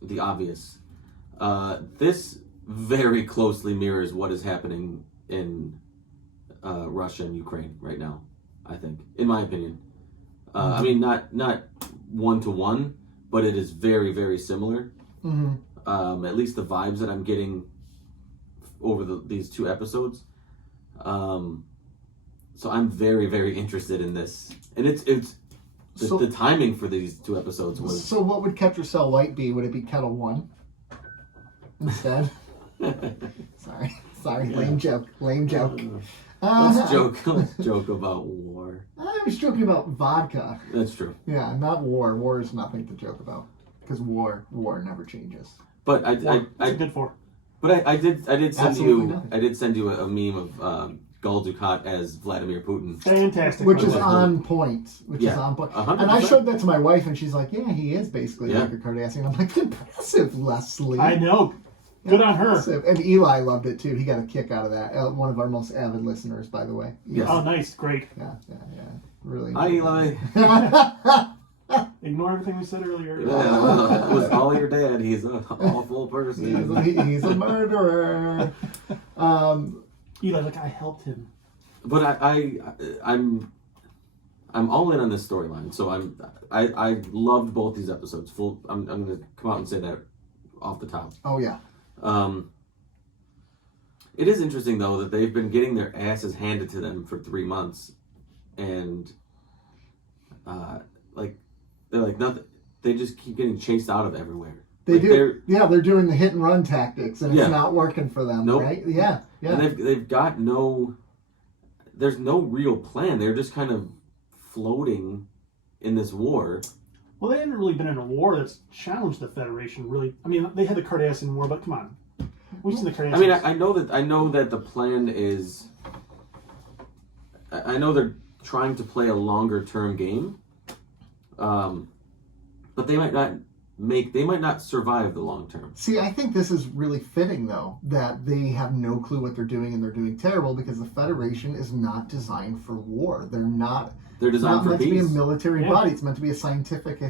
the obvious. This very closely mirrors what is happening in Russia and Ukraine right now, I think, in my opinion. I mean, not 1-to-1, but it is very, very similar. Mm-hmm. At least the vibes that I'm getting over these 2 episodes. So I'm very, very interested in this, and the timing for these 2 episodes was. So what would Ketracel White be? Would it be Kettle 1 instead? Sorry, Yeah. lame joke. Let's joke about war. I was joking about vodka. That's true. Yeah, not war. War is nothing to joke about because war never changes. But What's it good for? But I did send Absolutely you nothing. I did send you a meme of Gul Dukat as Vladimir Putin. Fantastic. Which is on point. Which is on point. 100%. And I showed that to my wife, and she's like, "Yeah, he is basically Yeah. like a Cardassian." I'm like, "Impressive, Leslie." I know. Good on her. Impressive. And Eli loved it too. He got a kick out of that. One of our most avid listeners, by the way. Yes. Oh, nice. Great. Yeah. Really. Hi, Eli. Ignore everything we said earlier. Yeah, it was all your dad. He's an awful person. He's a murderer. Eli's like, I helped him. But I'm all in on this storyline. So I loved both these episodes. I'm gonna come out and say that off the top. Oh yeah. It is interesting though that they've been getting their asses handed to them for 3 months, and they're like nothing. They just keep getting chased out of everywhere. They do. They're doing the hit and run tactics, and it's not working for them, nope. right? Yeah. And they've got there's no real plan. They're just kind of floating in this war. Well, they haven't really been in a war that's challenged the Federation, really. I mean, they had the Cardassian War, but come on. We've seen the Cardassians. I mean, I know that the plan is. I know they're trying to play a longer term game, but they might not survive the long term. See, I think this is really fitting, though, that they have no clue what they're doing and they're doing terrible because the Federation is not designed for war. They're not. They're designed for meant peace. to be a military body. It's meant to be a scientific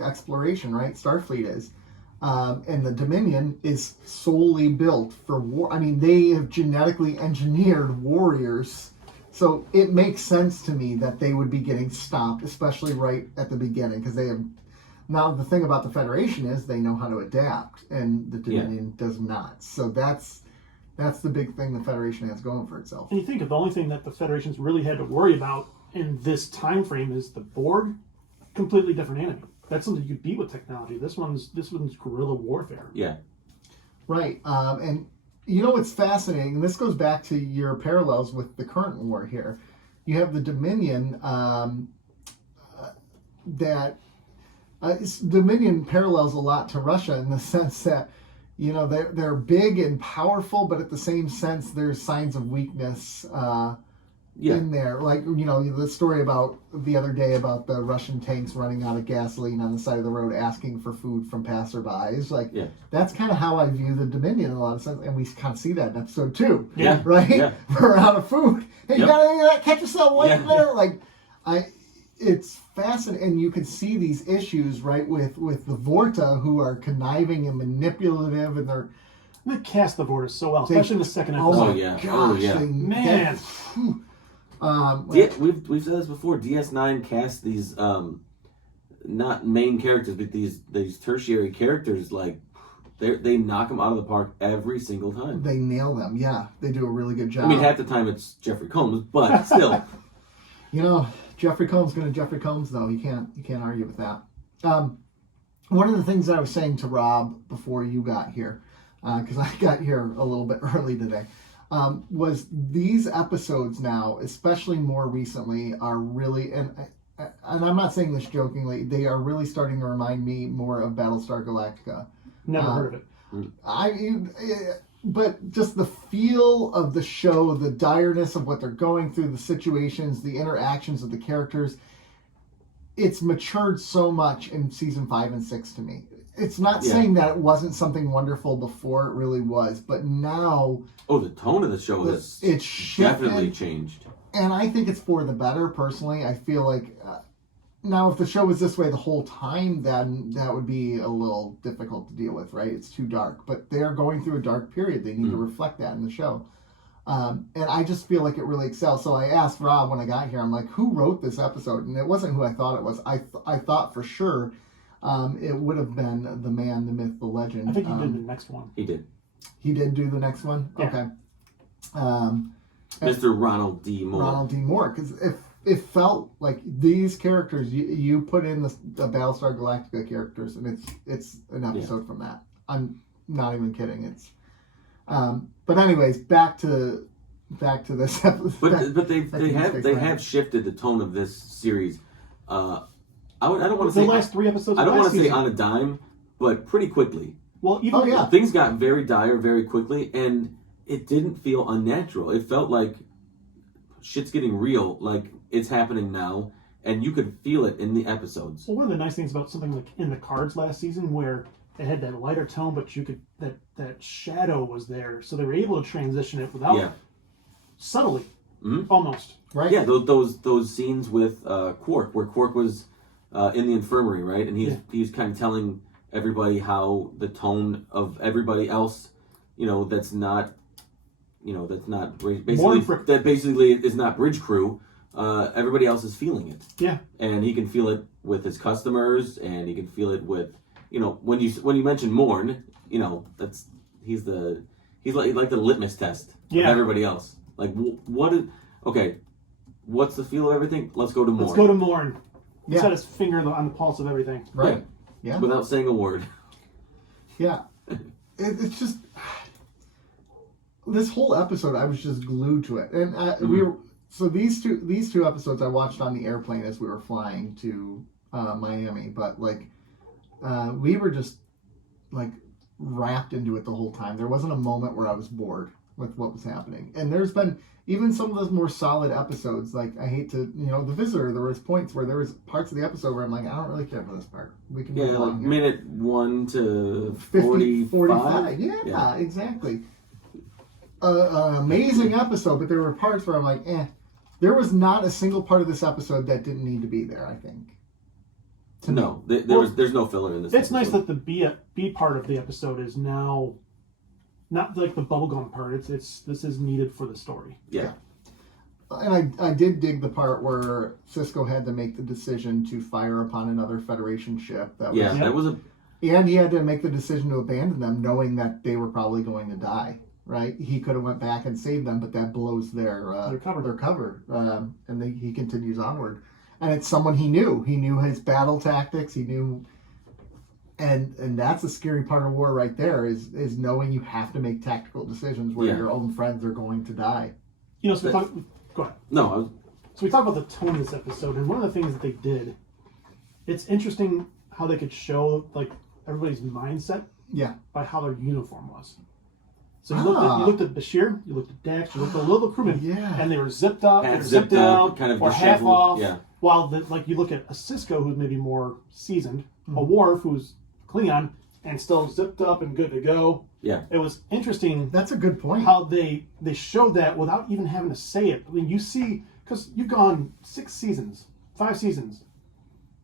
exploration, right? Starfleet is. And the Dominion is solely built for war. I mean, they have genetically engineered warriors So it makes sense to me that they would be getting stopped, especially right at the beginning, because they have. Now the thing about the Federation is they know how to adapt, and the Dominion does not. So that's the big thing the Federation has going for itself. And you think of the only thing that the Federation's really had to worry about in this time frame is the Borg, completely different enemy. That's something you could beat with technology. This one's guerrilla warfare. Yeah. Right. And you know what's fascinating, and this goes back to your parallels with the current war here. You have the Dominion Dominion parallels a lot to Russia in the sense that, you know, they're big and powerful, but at the same sense, there's signs of weakness in there. Like, you know, the story about the other day about the Russian tanks running out of gasoline on the side of the road asking for food from passerbys. Like, that's kind of how I view the Dominion in a lot of sense. And we kind of see that in episode 2. Yeah. Right? Yeah. We're out of food. Hey, you got any of that? Catch yourself wait a minute. Like, it's fascinating, and you can see these issues, right, with the Vorta, who are conniving and manipulative, and They cast the Vorta so well, especially in the second episode. Oh my gosh, man! We've said this before. DS9 cast these not main characters, but these tertiary characters, like they knock them out of the park every single time. They nail them. Yeah, they do a really good job. I mean, half the time it's Jeffrey Combs, but still. You know, Jeffrey Combs going to Jeffrey Combs, though. You can't argue with that. One of the things that I was saying to Rob before you got here, because I got here a little bit early today, was these episodes now, especially more recently, are really, and I'm not saying this jokingly, they are really starting to remind me more of Battlestar Galactica. Never heard of it. But just the feel of the show, the direness of what they're going through, the situations, the interactions of the characters, it's matured so much in season 5 and 6 to me. It's not saying that it wasn't something wonderful before, it really was, but now... Oh, the tone of the show has definitely changed. And I think it's for the better, personally. I feel like... now, if the show was this way the whole time, then that would be a little difficult to deal with, right? It's too dark. But they are going through a dark period. They need to reflect that in the show. And I just feel like it really excels. So I asked Rob when I got here, I'm like, who wrote this episode? And it wasn't who I thought it was. I thought for sure it would have been the man, the myth, the legend. I think he did the next one. He did. He did do the next one? Yeah. Okay. Mr. Ronald D. Moore. Ronald D. Moore. Because it felt like these characters, you put in the Battlestar Galactica characters, and it's an episode from that. I'm not even kidding. It's but anyways, back to this episode. But they have shifted the tone of this series. I don't want to say the last 3 episodes. I don't want to say on a dime, but pretty quickly. Well, even things got very dire very quickly, and it didn't feel unnatural. It felt like shit's getting real, like it's happening now, and you could feel it in the episodes. Well, one of the nice things about something like in the Cards last season, where it had that lighter tone, but you could that shadow was there, so they were able to transition it without subtly, almost. Right. Yeah, those scenes with Quark, where Quark was in the infirmary, right, and he's kind of telling everybody how the tone of everybody else, that's not basically is not bridge crew. Everybody else is feeling it. Yeah. And he can feel it with his customers, and he can feel it with, when you mention Morn, he's like the litmus test of everybody else. Like, what's the feel of everything? Let's go to Morn. Let's go to Morn. He's got his finger on the pulse of everything. Right. Yeah. Without saying a word. Yeah. It's just... This whole episode, I was just glued to it. And we were... So these two episodes I watched on the airplane as we were flying to Miami. But, we were just, wrapped into it the whole time. There wasn't a moment where I was bored with what was happening. And there's been... Even some of those more solid episodes, I hate to, The Visitor, there was points where there was parts of the episode where I'm like, I don't really care for this part. We can move on here. Minute 1 to 45. Yeah, exactly. An amazing episode, but there were parts where I'm like, There was not a single part of this episode that didn't need to be there, I think. There's no filler in this It's episode. nice that the B part of the episode is now... Not like the bubblegum part. This is needed for the story. Yeah. And I did dig the part where Sisko had to make the decision to fire upon another Federation ship. That was and he had to make the decision to abandon them, knowing that they were probably going to die. Right? He could have went back and saved them, but that blows their cover. And he continues onward. And it's someone he knew. He knew his battle tactics. He knew, and that's the scary part of war right there is knowing you have to make tactical decisions where your own friends are going to die. You know, so go ahead. No. So we talked about the tone of this episode, and one of the things that they did, it's interesting how they could show like everybody's mindset by how their uniform was. So you looked at Bashir, you looked at Dax, you looked at little crewmen, and they were zipped up, or zipped down, kind of or half off. Yeah. While like you look at a Sisko who's maybe more seasoned, a Worf who's Klingon and still zipped up and good to go. Yeah. It was interesting. That's a good point. How they showed that without even having to say it. I mean, you see, because you've gone 5 seasons,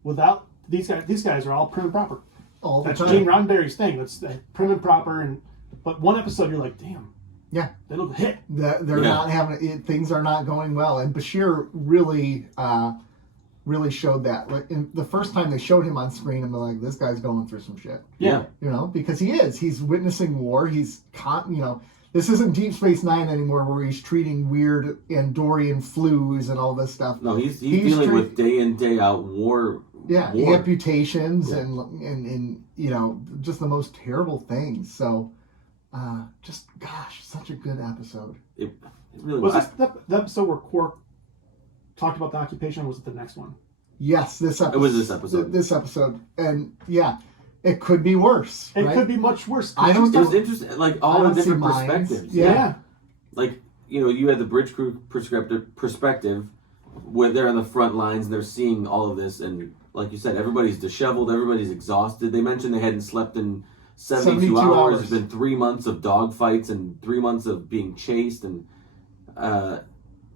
without these guys. These guys are all prim and proper. All the That's time. Gene Roddenberry's thing. That's prim and proper. But one episode, you're like, damn. Yeah. They look hit. They're not having things are not going well, and Bashir really showed that. Like the first time they showed him on screen, I'm like, this guy's going through some shit. Yeah. You know, because he is. He's witnessing war. He's this isn't Deep Space Nine anymore, where he's treating weird Andorian flus and all this stuff. No, he's dealing with day in day out war. Yeah, amputations and just the most terrible things. So, such a good episode. It really was. This the episode where Quark talked about the occupation, or was it the next one? Yes, this episode. It was this episode. This episode, and it could be worse. It could be much worse. I don't. It was interesting, like all the different perspectives. Yeah. Like you had the bridge crew perspective, where they're on the front lines and they're seeing all of this, and like you said, everybody's disheveled, everybody's exhausted. They mentioned they hadn't slept in 72 hours. It's been 3 months of dogfights and 3 months of being chased, and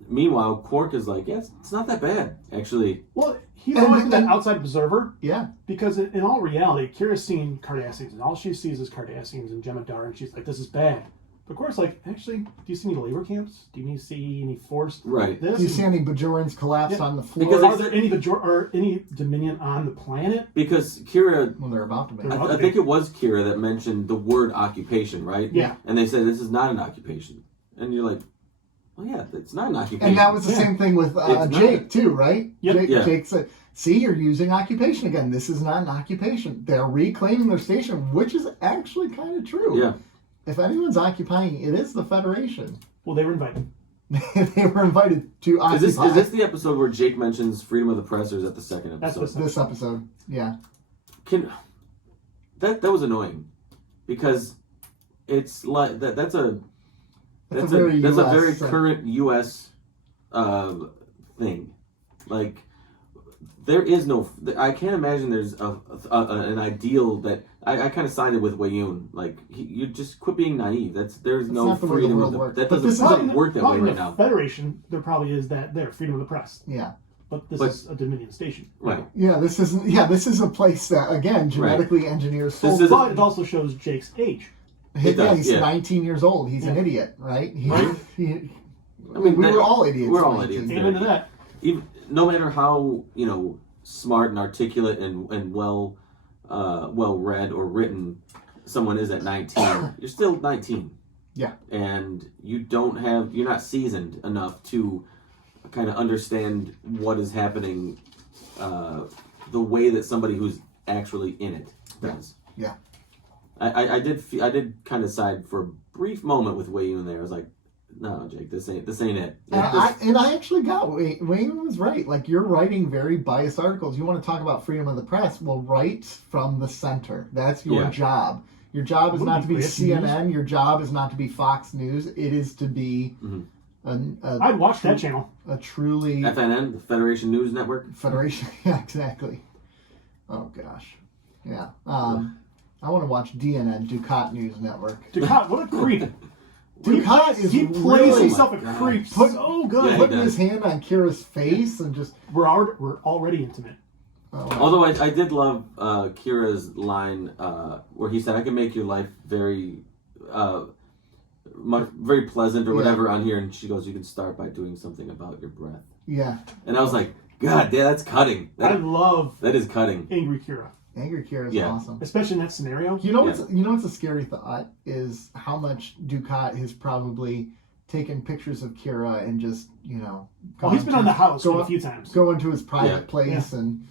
meanwhile, Quark is like, it's not that bad, actually. Well, he's always been an outside observer. Yeah. Because in all reality, Kira's seen Cardassians, and all she sees is Cardassians and Jem'Hadar, and she's like, this is bad. But of course, like, actually, do you see any labor camps? Do you see any forced this? Do you see any Bajorans collapse on the floor? Because are there any Dominion on the planet? Because Kira... Well, they're about to be. I think it was Kira that mentioned the word occupation, right? Yeah. And they said, this is not an occupation. And you're like, well, yeah, it's not an occupation. And that was the same thing with Jake, too, right? Yep. Jake said, see, you're using occupation again. This is not an occupation. They're reclaiming their station, which is actually kind of true. Yeah. If anyone's occupying, it is the Federation. Well, they were invited. They were invited to occupy. Is this the episode where Jake mentions freedom of the press, or is that the second episode? That's this episode, yeah. That was annoying, because it's like that's a very current U.S. Thing. Like, there is no. I can't imagine there's an ideal that I kind of sided with Wayun. Like, you just quit being naive. There's no freedom of the. That doesn't work that way right now. Federation, there probably is that freedom of the press. Yeah. But this is a Dominion station. Right. Yeah, this isn't. Yeah, this is a place that, again, genetically engineers. But it also shows Jake's age. He's 19 years old. He's an idiot, right? We were all idiots. We're all idiots. Amen to that. No matter how smart and articulate and well read or written someone is at 19, you're still 19. Yeah. And you're not seasoned enough to kind of understand what is happening the way that somebody who's actually in it does. Yeah. I did kind of side for a brief moment with Wayun there. I was like, no, Jake, this ain't it. And I actually got Wayne was right. Like, you're writing very biased articles. You want to talk about freedom of the press? Well, write from the center. That's your job. Your job is not to be CNN. News? Your job is not to be Fox News. It is to be. I'd watch that channel. A truly FNN, the Federation News Network. Federation, yeah, exactly. Oh gosh, yeah. I want to watch DNN, Ducat News Network. Ducat, what a creep. Ducat he plays himself a creep so good. Putting his hand on Kira's face and just... We're already intimate. Although I did love Kira's line where he said, I can make your life very very pleasant or whatever on here, and she goes, "You can start by doing something about your breath." Yeah. And I was like, God, yeah, that's cutting. I love that is cutting. Angry Kira. Angry Kira is awesome, especially in that scenario. You know what's a scary thought is how much Ducat has probably taken pictures of Kira and just he's been on the house a few times. Go into his private place and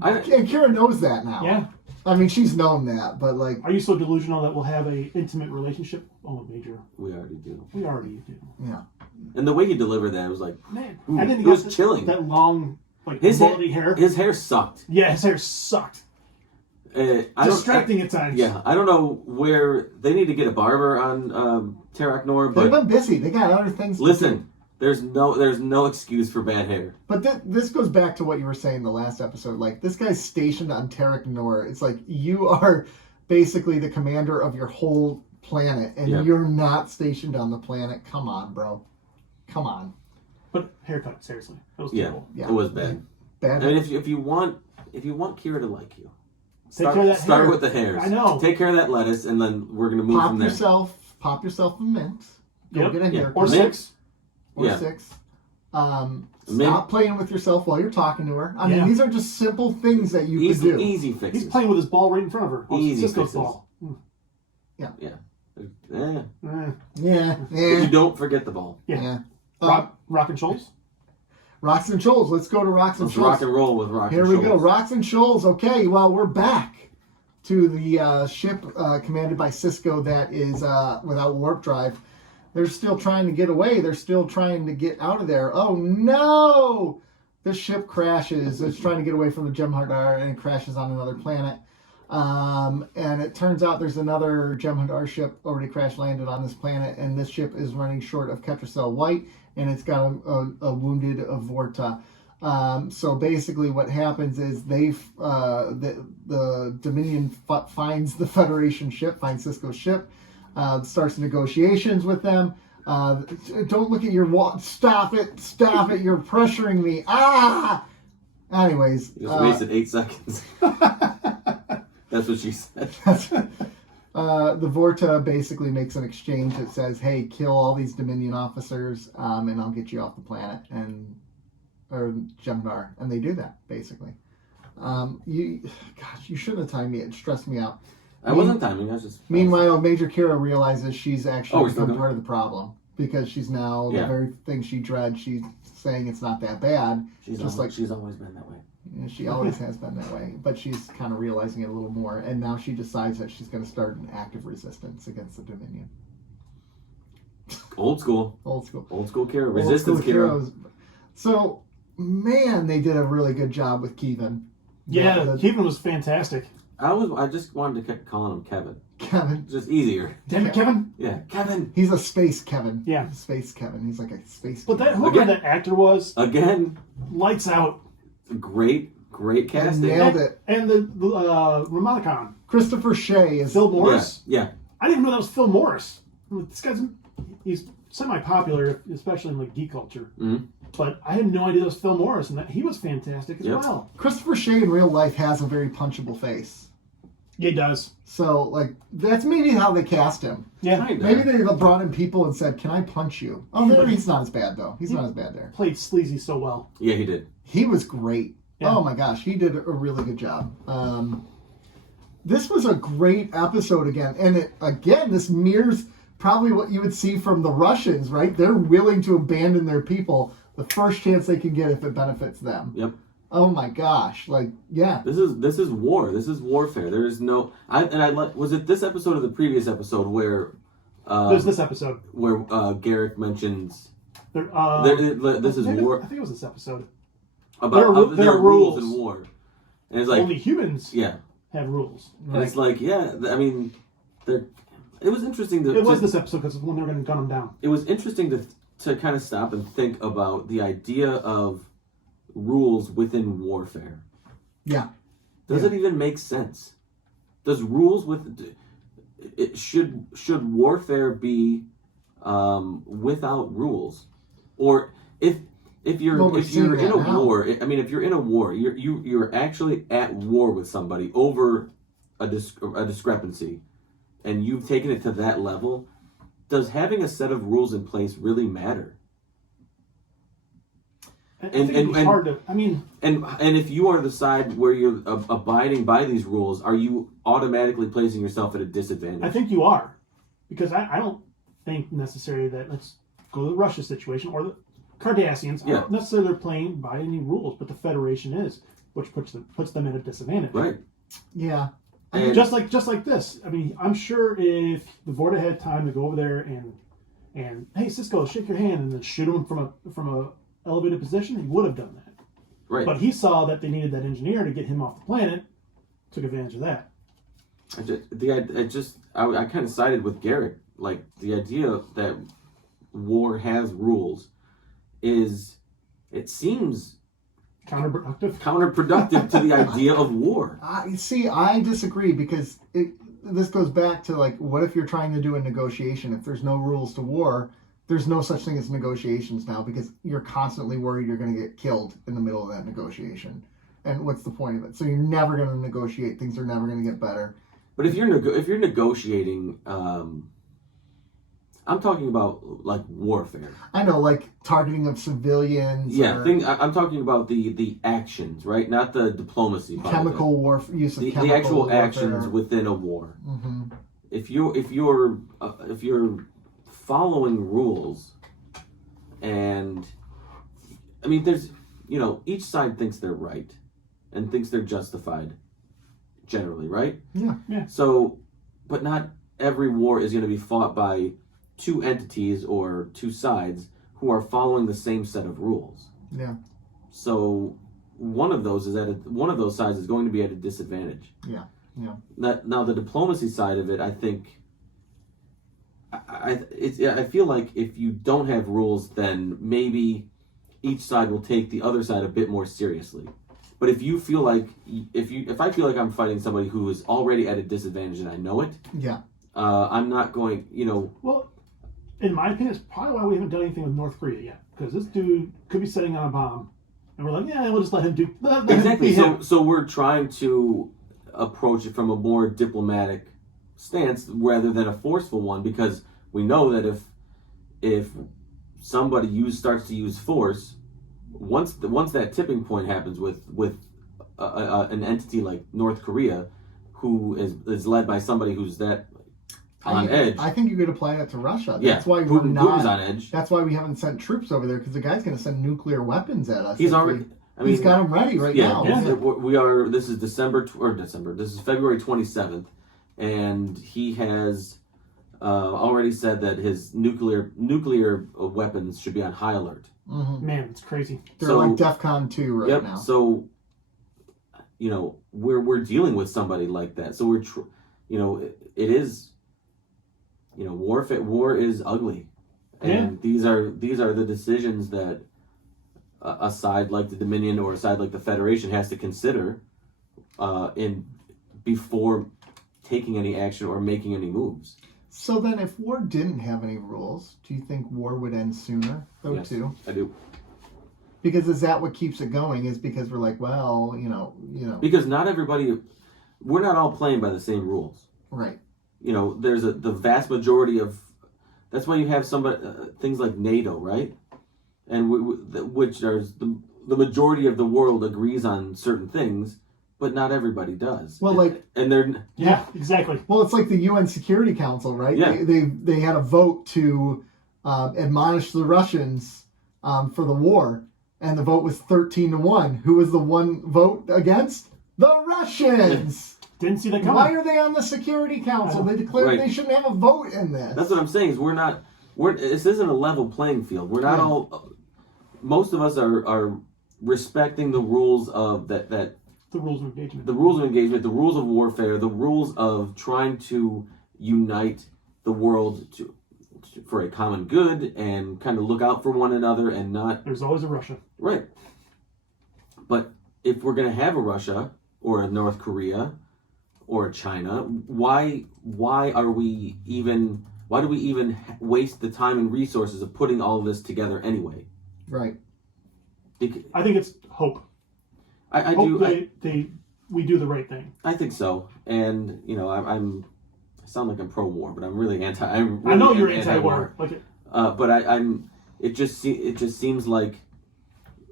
Kira knows that now. Yeah. I mean, she's known that, but like... Are you so delusional that we'll have a intimate relationship? Oh, Major. We already do. Yeah. And the way he delivered that, it was like... Man. Ooh, and then it was chilling. That long, his hair. His hair sucked. Yeah, his hair sucked. Distracting at times. Yeah, I don't know where... They need to get a barber on Terrak Nor, but... They've been busy. They got other things to do. There's no excuse for bad hair. But this goes back to what you were saying in the last episode. Like, this guy's stationed on Terrak Nor. It's like you are basically the commander of your whole planet, and you're not stationed on the planet. Come on, bro. Come on. But haircut, seriously, that was terrible. Yeah, it was bad. Bad. I mean, if you want Kira to like you, start with the hairs. I know. Take care of that lettuce, and then we're gonna move from there. Pop yourself a mint. Go get a haircut. Or six. Or 6. Stop playing with yourself while you're talking to her. I mean, these are just simple things that you could do. Easy fixes. He's playing with his ball right in front of her. Easy Cisco's fixes. ball. Yeah. You don't forget the ball. Yeah. Rock and Shoals? Rocks and Shoals. Let's go to Rocks and Shoals. Rock and roll with Rock and Here Shoals. we go. Rocks and Shoals. Okay, well, we're back to the ship commanded by Cisco that is without warp drive. They're still trying to get away. They're still trying to get out of there. Oh, no! The ship crashes. It's trying to get away from the Jem'Hadar, and it crashes on another planet. And it turns out there's another Jem'Hadar ship already crash-landed on this planet, and this ship is running short of Ketracel White, and it's got a wounded Vorta. So basically what happens is the Dominion finds the Federation ship, finds Cisco's ship, starts negotiations with them. Don't look at your wall. Stop it. You're pressuring me. Anyways. You just wasted 8 seconds. That's what she said. The Vorta basically makes an exchange that says, hey, kill all these Dominion officers, and I'll get you off the planet, or Jem'Hadar. And they do that, basically. You shouldn't have timed me. It stressed me out. I wasn't timing. I was just... Meanwhile, Major Kira realizes she's actually become part of the problem. Because she's now, the very thing she dreads, she's saying it's not that bad. She's always been that way. Yeah, she always has been that way. But she's kind of realizing it a little more. And now she decides that she's going to start an active resistance against the Dominion. Old school Kira. Resistance Kira. So, man, they did a really good job with Kevin. Yeah, Kevin was fantastic. I just wanted to keep calling him Kevin. Kevin. Just easier. Damn it, Kevin? Yeah, Kevin. He's a space Kevin. Yeah. Space Kevin. He's like a space But Kevin. whoever that actor was... Again. Lights out. Great casting. Nailed it. And the Ramadan. Christopher Shea is... Phil Morris. Yeah. I didn't even know that was Phil Morris. This guy's... He's semi-popular, especially in geek culture. Mm-hmm. But I had no idea that was Phil Morris, and that he was fantastic as well. Christopher Shea in real life has a very punchable face. Yeah, he does. So, that's maybe how they cast him. Yeah. Maybe they brought in people and said, can I punch you? Oh, he's not as bad, though. He's not as bad there. Played Sleazy so well. Yeah, he did. He was great. Yeah. Oh, my gosh. He did a really good job. This was a great episode again. And, this mirrors probably what you would see from the Russians, right? They're willing to abandon their people the first chance they can get if it benefits them. Yep. Oh my gosh! This is war. This is warfare. There is no. Was it this episode or the previous episode where? There's this episode where Garrick mentions. This is war. I think it was this episode. About there are rules in war, and it's like only humans. Yeah. Have rules. And it's like I mean, it was interesting. It was this episode because when they were going to gun them down. It was interesting to kind of stop and think about the idea of rules within warfare. Yeah. Does it even make sense? Does rules should warfare be without rules? Or if you're in a war, I mean, if you're in a war, you're actually at war with somebody over a discrepancy, and you've taken it to that level. does having a set of rules in place really matter? I think it'd be hard to. I mean, and if you are the side where you're abiding by these rules, are you automatically placing yourself at a disadvantage? I think you are, because I don't think necessarily that. Let's go to the Russia situation or the Cardassians. Yeah. Aren't necessarily they're playing by any rules, but the Federation is, which puts them at a disadvantage. Right. Yeah. And Just like this. I mean, I'm sure if the Vorta had time to go over there and hey Cisco, shake your hand and then shoot him from a elevated position, he would have done that. right. But he saw that they needed that engineer to get him off the planet, took advantage of that. I kind of sided with Garrett. Like, the idea that war has rules it seems counterproductive to the idea of war. I disagree because this goes back to like, what if you're trying to do a negotiation? If there's no rules to war, there's no such thing as negotiations now because you're constantly worried you're going to get killed in the middle of that negotiation. And what's the point of it? So you're never going to negotiate. Things are never going to get better. But if you're negotiating, I'm talking about like warfare. I know, like targeting of civilians. Yeah, I'm talking about the actions, right? Not the diplomacy. Chemical war, use of the chemical actual warfare. actions within a war. Mm-hmm. If you're following rules, and I mean, there's each side thinks they're right, and thinks they're justified. Generally, right? Yeah. So, but not every war is going to be fought by two entities or two sides who are following the same set of rules. Yeah. So one of those sides is going to be at a disadvantage. Yeah. Yeah. Now the diplomacy side of it, I think, I feel like if you don't have rules, then maybe each side will take the other side a bit more seriously. But if you feel like if I feel like I'm fighting somebody who is already at a disadvantage and I know it, yeah, I'm not going. Well, in my opinion, it's probably why we haven't done anything with North Korea yet, because this dude could be setting on a bomb, and we're like, yeah, we'll just let him do. Exactly. So we're trying to approach it from a more diplomatic stance rather than a forceful one, because we know that if somebody starts to use force. Once that tipping point happens with an entity like North Korea, who is led by somebody who's that on edge. I think you could apply that to Russia. Yeah, that's why Putin's on edge. That's why we haven't sent troops over there, because the guy's going to send nuclear weapons at us. He's already. He's got them ready now. Yeah. We are. This is December. This is February 27th, and he has already said that his nuclear weapons should be on high alert. Mm-hmm. Man, it's crazy. They're like DEFCON 2 right now. So, we're dealing with somebody like that. So it is, warfare. War is ugly, and these are the decisions that a side like the Dominion or a side like the Federation has to consider, before taking any action or making any moves. So then, if war didn't have any rules, do you think war would end sooner, though, yes, too? I do. Because is that what keeps it going? Is because we're like, well, Because not everybody, we're not all playing by the same rules. Right. There's the vast majority of, that's why you have things like NATO, right? And which are the majority of the world agrees on certain things. But not everybody does. Well, yeah, exactly. Well, it's like the UN Security Council, right? Yeah. They had a vote to admonish the Russians for the war, and the vote was 13-1. Who was the one vote against? The Russians. Didn't see that coming. Why are they on the Security Council? They declared they shouldn't have a vote in this. That's what I'm saying. This isn't a level playing field. We're not all. Most of us are respecting the rules of that. The rules of engagement. The rules of engagement, the rules of warfare, the rules of trying to unite the world for a common good and kind of look out for one another and not... There's always a Russia. Right. But if we're going to have a Russia or a North Korea or a China, why do we even waste the time and resources of putting all of this together anyway? Right. I think it's hope. I we do the right thing. I think so, and sound like I'm pro-war, but I'm really anti. I know you're anti-war. But I'm. It just seems like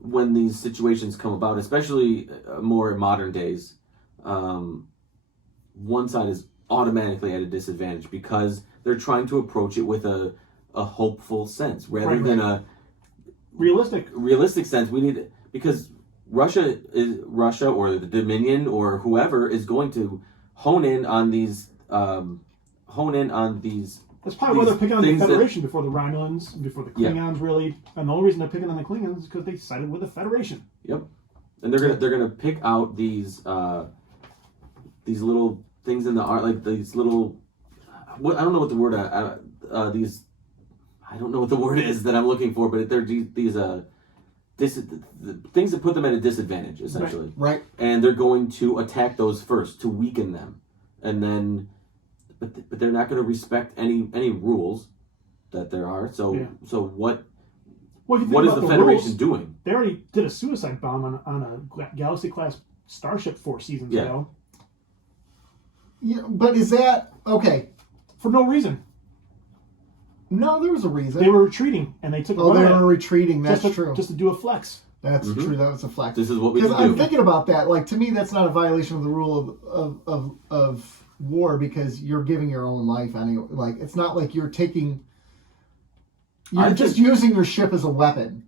when these situations come about, especially more in modern days, one side is automatically at a disadvantage because they're trying to approach it with a hopeful sense rather than a realistic sense. We need, because Russia or the Dominion or whoever is going to hone in on these. That's probably why they're picking on the Federation before the Romulans, before the Klingons, really. And the only reason they're picking on the Klingons is because they sided with the Federation. Yep, and they're gonna pick out these little things in the art, like these little. I don't know what the word. These. I don't know what the word is that I'm looking for, but they're these things that put them at a disadvantage, essentially. Right. And they're going to attack those first to weaken them, and then. But they're not going to respect any rules that there are. So what is the Federation doing? They already did a suicide bomb on a Galaxy class starship 4 seasons ago. Yeah, but is that okay? For no reason. No, there was a reason. They were retreating, and they took. Oh, they were retreating. That's true. Just to do a flex. That's true. That was a flex. This is what we do. Because I'm thinking about that. Like, to me, that's not a violation of the rule of war, because you're giving your own life anyway. Like, it's not like you're just using your ship as a weapon,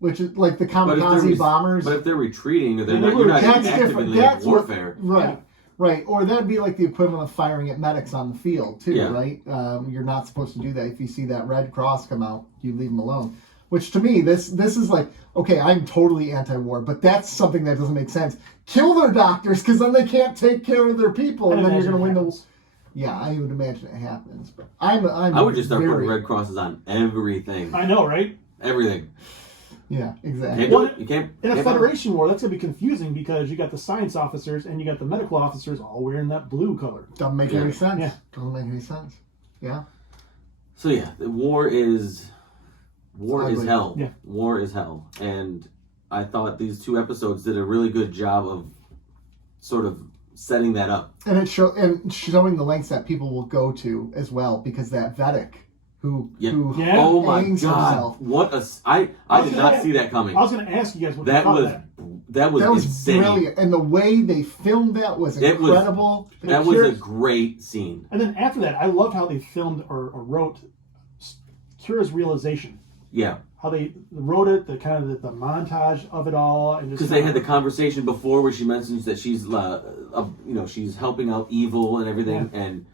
which is like the kamikaze bombers. But if they're retreating, you're not actively in warfare. Right. Or that'd be like the equivalent of firing at medics on the field too, right? You're not supposed to do that. If you see that Red Cross come out, you leave them alone. Which to me, this is like, okay, I'm totally anti-war, but that's something that doesn't make sense. Kill their doctors, because then they can't take care of their people, and then you're going to win the. Yeah, I would imagine it happens. But I would just start putting Red Crosses on everything. I know, right? Everything. Yeah, exactly. You can't. In a Federation war, that's going to be confusing because you got the science officers and you got the medical officers all wearing that blue color. Doesn't make any sense. Yeah. Doesn't make any sense. Yeah. So war is hell. Yeah. War is hell. And I thought these 2 episodes did a really good job of sort of setting that up. And showing the lengths that people will go to as well, because that Vedic who oh my god, himself. I did not see that coming. I was going to ask you guys what that you thought was. That was insane. Brilliant, and the way they filmed that was incredible. That was a great scene. And then after that, I love how they filmed or wrote Kira's realization. Yeah. How they wrote it, the kind of the montage of it all, and because they had the conversation before where she mentions that she's, she's helping out evil and everything. Yeah. And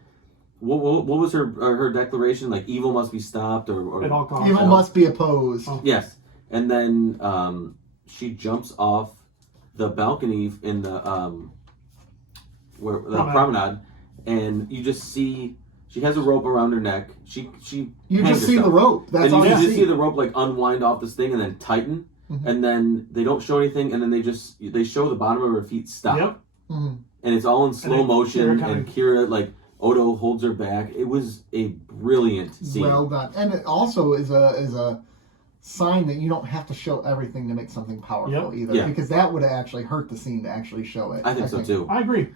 what was her declaration? Like, evil must be stopped, or at all costs. Evil must be opposed. Oh. Yes, and then she jumps off the balcony in the promenade, and you just see. She has a rope around her neck. You just see the rope. That's all you just see the rope like unwind off this thing and then tighten, and then they don't show anything, and then they show the bottom of her feet stop, and it's all in slow motion. And Kira, like, Odo holds her back. It was a brilliant scene. Well done, and it also is a sign that you don't have to show everything to make something powerful either, because that would actually hurt the scene to actually show it. I think so too. I agree.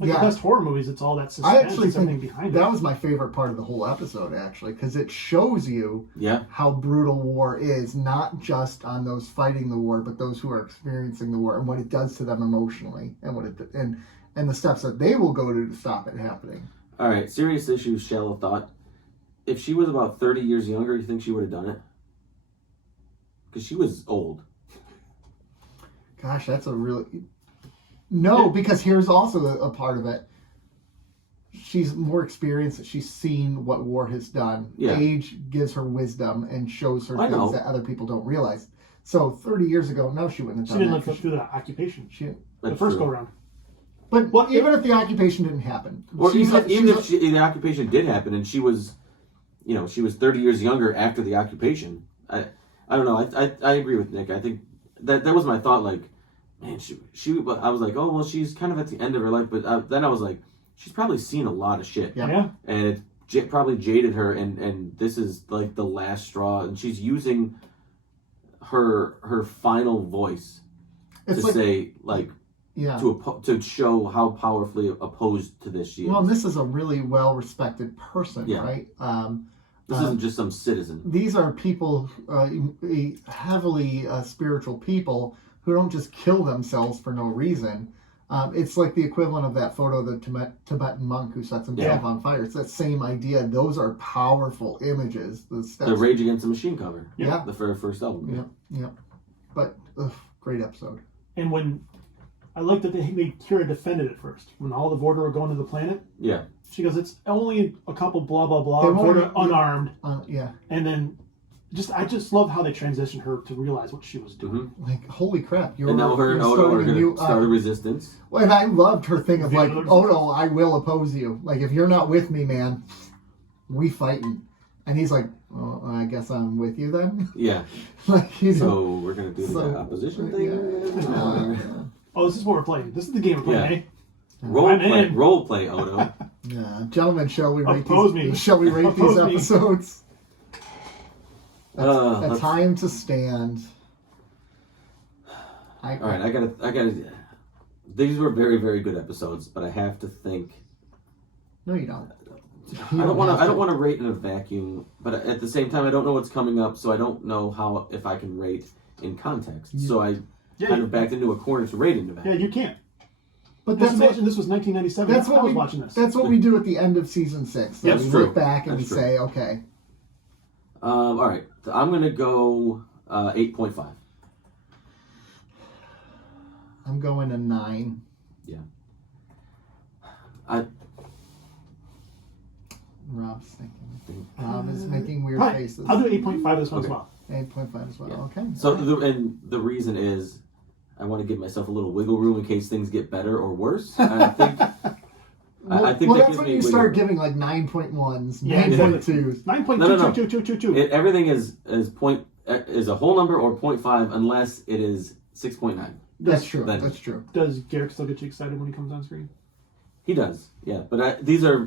The best horror movies, it's all that suspense. I actually think behind that was my favorite part of the whole episode, actually, because it shows you how brutal war is, not just on those fighting the war, but those who are experiencing the war, and what it does to them emotionally, and and the steps that they will go to stop it happening. All right, serious issue, shallow thought. If she was about 30 years younger, you think she would have done it? Because she was old. Gosh, that's a really... No, because here's also a part of it. She's more experienced. She's seen what war has done. Yeah. Age gives her wisdom and shows her things that other people don't realize. So 30 years ago, no, she wouldn't have done that. She didn't live through the occupation. The first go-around. But even if the occupation didn't happen. Or even if the occupation did happen and she was 30 years younger after the occupation. I don't know. I agree with Nick. I think that was my thought, like, man, I was like, oh, well, she's kind of at the end of her life, but then I was like, she's probably seen a lot of shit. Yeah. And it probably jaded her, and this is like the last straw, and she's using her final voice to say, like, Yeah. to show how powerfully opposed to this she is. Well, and this is a really well-respected person, right? This isn't just some citizen. These are people, heavily spiritual people who don't just kill themselves for no reason. It's like the equivalent of that photo of the Tibetan monk who sets himself on fire. It's that same idea. Those are powerful images. The Rage Against the Machine cover. Yeah. The very first album. Yeah. But, great episode. And when I like that they made Kira defended it first. When all the Vorder were going to the planet. Yeah. She goes, it's only a couple blah, blah, blah. They Vorder unarmed. Yeah. And then I just love how they transitioned her to realize what she was doing. Like, holy crap. And now her and Odo are going to start a resistance. And I loved her thing of like, Odo, I will oppose you. Like, if you're not with me, man, we fighting. And he's like, well, I guess I'm with you then. Yeah. Like, so we're going to do the opposition thing. Oh, this is what we're playing. This is the game we're playing, eh? Role play, Odo. Yeah, gentlemen, shall we rate these Oppose episodes? Me. A time to stand. All right, I gotta. These were very, very good episodes, but I have to think. No, you don't. I don't want to rate in a vacuum, but at the same time, I don't know what's coming up, so I don't know if I can rate in context. So I kind of backed into a corner to rate in a vacuum. Yeah, you can't. But this was 1997. That's what I was watching this. That's what we do at the end of season 6. That's we true. Look back and we say, okay. All right, I'm gonna go 8.5. I'm going a 9. Yeah. Rob's thinking. Rob is making weird faces. I'll do 8.5 this one as well. 8.5 as well. Yeah. Okay. So the reason is I want to give myself a little wiggle room in case things get better or worse. And I think I think that's when you start giving like 9.1s, 9.2s. 9.22222. Everything is a whole number or 0.5 unless it is 6.9. That's true. That's true. Does Garrick still get you excited when he comes on screen? He does. Yeah, but these are.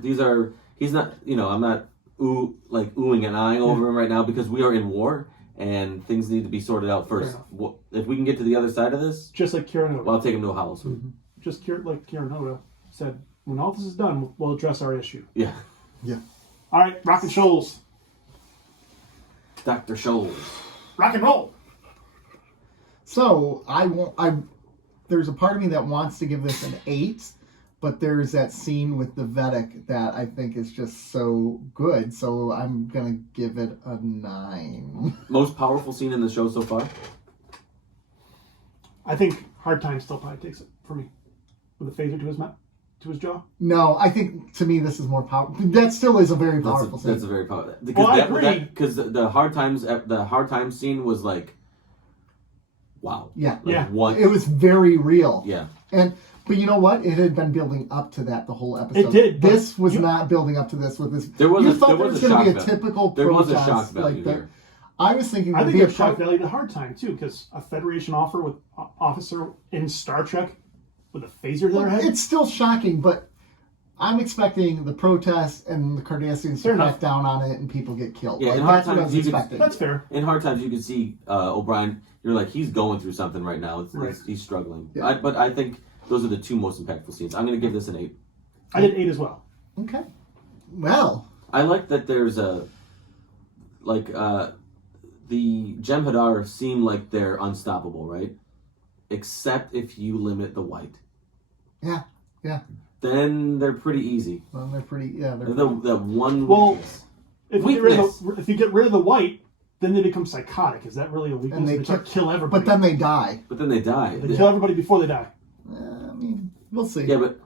He's not. I'm not oohing and eyeing over him right now because we are in war and things need to be sorted out first. If we can get to the other side of this, just like Kira Noda. Well, I'll take him to a hollow suite. Mm-hmm. Just like Kira Noda said, when all this is done, we'll address our issue. Yeah. All right, rock and Shoals. Dr. Shoals. Rock and roll. So there's a part of me that wants to give this an 8, but there's that scene with the Vedic that I think is just so good. So I'm gonna give it a 9. Most powerful scene in the show so far? I think Hard Time still probably takes it for me. With a phaser to his jaw. No, I think to me this is more powerful. That still is a very powerful scene. That's a very powerful. I agree. Because the hard times scene was like, wow. Yeah. What? It was very real. Yeah. But you know what? It had been building up to that the whole episode. It did. This was not building up to this with this. You thought there was going to be a typical There was a protest shock value like that. here. I was thinking I think there's shock value to Hard Time too, because a Federation officer in Star Trek with a phaser to their head. It's still shocking, but I'm expecting the protests and the Cardassians to crack down on it and people get killed. Yeah, like, in Hard that's what I Times was expecting. That's fair. In Hard Times, you could see O'Brien. You're like, he's going through something right now. He's struggling. Yeah. But I think those are the two most impactful scenes. I'm going to give this an 8. I did 8 as well. Okay. Well. I like that there's the Jem'Hadar seem like they're unstoppable, right? Except if you limit the white. Yeah. Then they're pretty easy. Well, they're pretty. Yeah, they're the one. Well, if weakness. You get rid of the white, then they become psychotic. Is that really a weakness? And they kill everybody. But then they die. They kill everybody before they die. I mean, we'll see. Yeah, but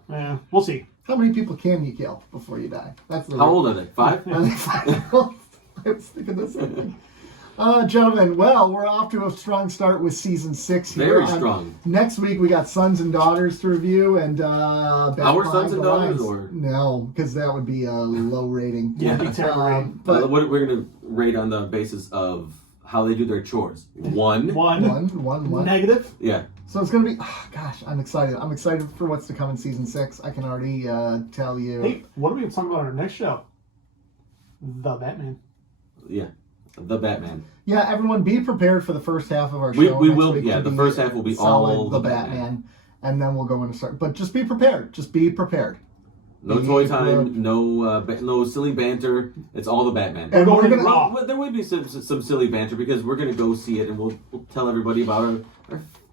we'll see. How many people can you kill before you die? That's the how old are they? 5? I was thinking the same thing. Gentlemen, well, we're off to a strong start with season 6 here. Very strong. Next week we got Sons and Daughters to review, and our Sons and Daughters, or no, because that would be a low rating. Yeah, be terrible rating. But we're gonna rate on the basis of how they do their chores. One. Negative. Yeah. So it's gonna be. Oh, gosh, I'm excited. I'm excited for what's to come in season 6. I can already tell you. Hey, what are we talking about on our next show? The Batman. Yeah. The Batman. Yeah, everyone be prepared for the first half of our show. We will. Week Yeah, the first half will be solid, all the Batman. and then we'll go into start. But just be prepared. Just be prepared. No toy time, no silly banter. It's all the Batman. And we're gonna, well, there would be some silly banter because we're gonna go see it and we'll tell everybody about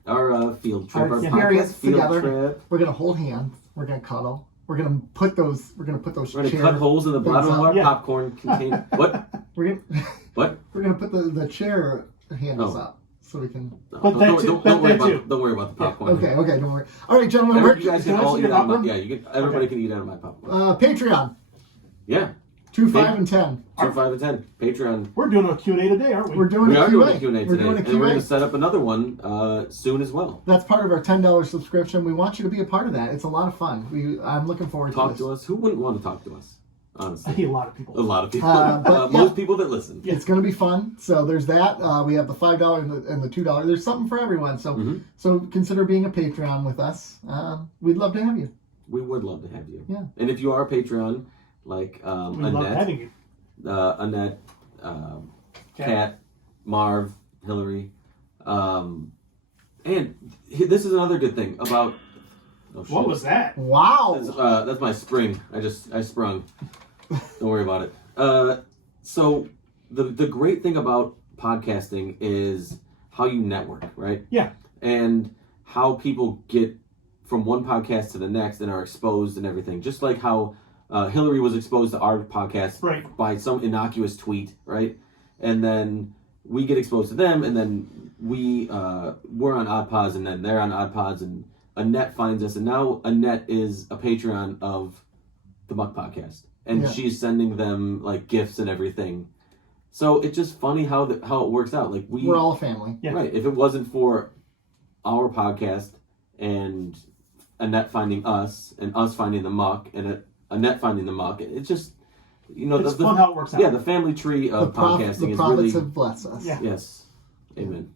our field trip, our podcast field together. trip. We're gonna hold hands. We're gonna cuddle. We're gonna put those. We're gonna cut holes in the bottom of our popcorn container. What? We're gonna put the chair handles up. So we can. But don't worry about the popcorn. Okay, don't worry. All right, gentlemen. You guys can all eat out of my. Yeah, everybody can eat out of my popcorn. Patreon. Yeah. 2, 5, and 10. 2, 5, and 10. Patreon. We're doing a Q&A today, aren't we? We are doing a Q&A today. And we're going to set up another one soon as well. That's part of our $10 subscription. We want you to be a part of that. It's a lot of fun. I'm looking forward to this. Talk to us. Who wouldn't want to talk to us? Honestly. I think a lot of people. A lot of people. Most people that listen. It's going to be fun. So there's that. We have the $5 and the $2. There's something for everyone. So so consider being a Patreon with us. We'd love to have you. We would love to have you. Yeah. And if you are a Patreon, like we love having you. Annette, Kat, Marv, Hillary, and this is another good thing about. Oh, what was that? Wow. That's my spring. I sprung. Don't worry about it. So the great thing about podcasting is how you network, right? Yeah. And how people get from one podcast to the next and are exposed and everything. Just like how Hillary was exposed to our podcast by some innocuous tweet, right? And then we get exposed to them, and then we're on Odd Pods, and then they're on Odd Pods, and Annette finds us, and now Annette is a Patreon of the Muck Podcast, and she's sending them like gifts and everything. So it's just funny how it works out. Like we're all a family, right? If it wasn't for our podcast and Annette finding us, and us finding the Muck, and Annette finding the Muck, it's just it's fun how it works out. Yeah, the family tree of podcasting is really. The prophets have blessed us. Yeah. Yes, amen.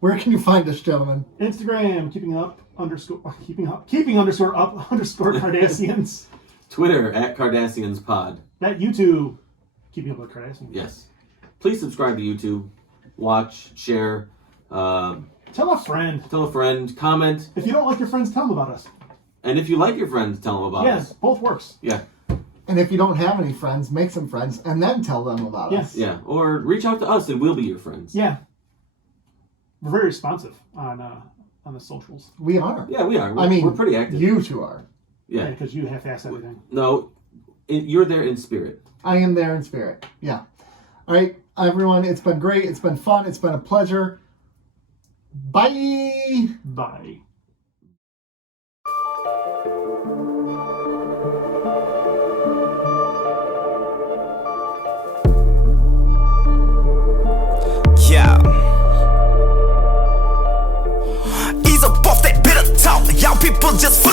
Where can you find us, gentlemen? Instagram, keeping up Cardassians. Twitter at Cardassians Pod. That YouTube, keeping up with Cardassians. Yes. Please subscribe to YouTube. Watch, share. Tell a friend. Tell a friend. Comment. If you don't like your friends, tell them about us. And if you like your friends, tell them about us. Yes, both works. Yeah. And if you don't have any friends, make some friends and then tell them about us. Yeah. Or reach out to us and we'll be your friends. Yeah. We're very responsive on the socials. We are. Yeah, we are. I mean, we're pretty active. You two are. Yeah. Because you half-ass everything. No, you're there in spirit. I am there in spirit. Yeah. All right, everyone. It's been great. It's been fun. It's been a pleasure. Bye. Bye. Yeah. Ease up off that bitter talk. Y'all people just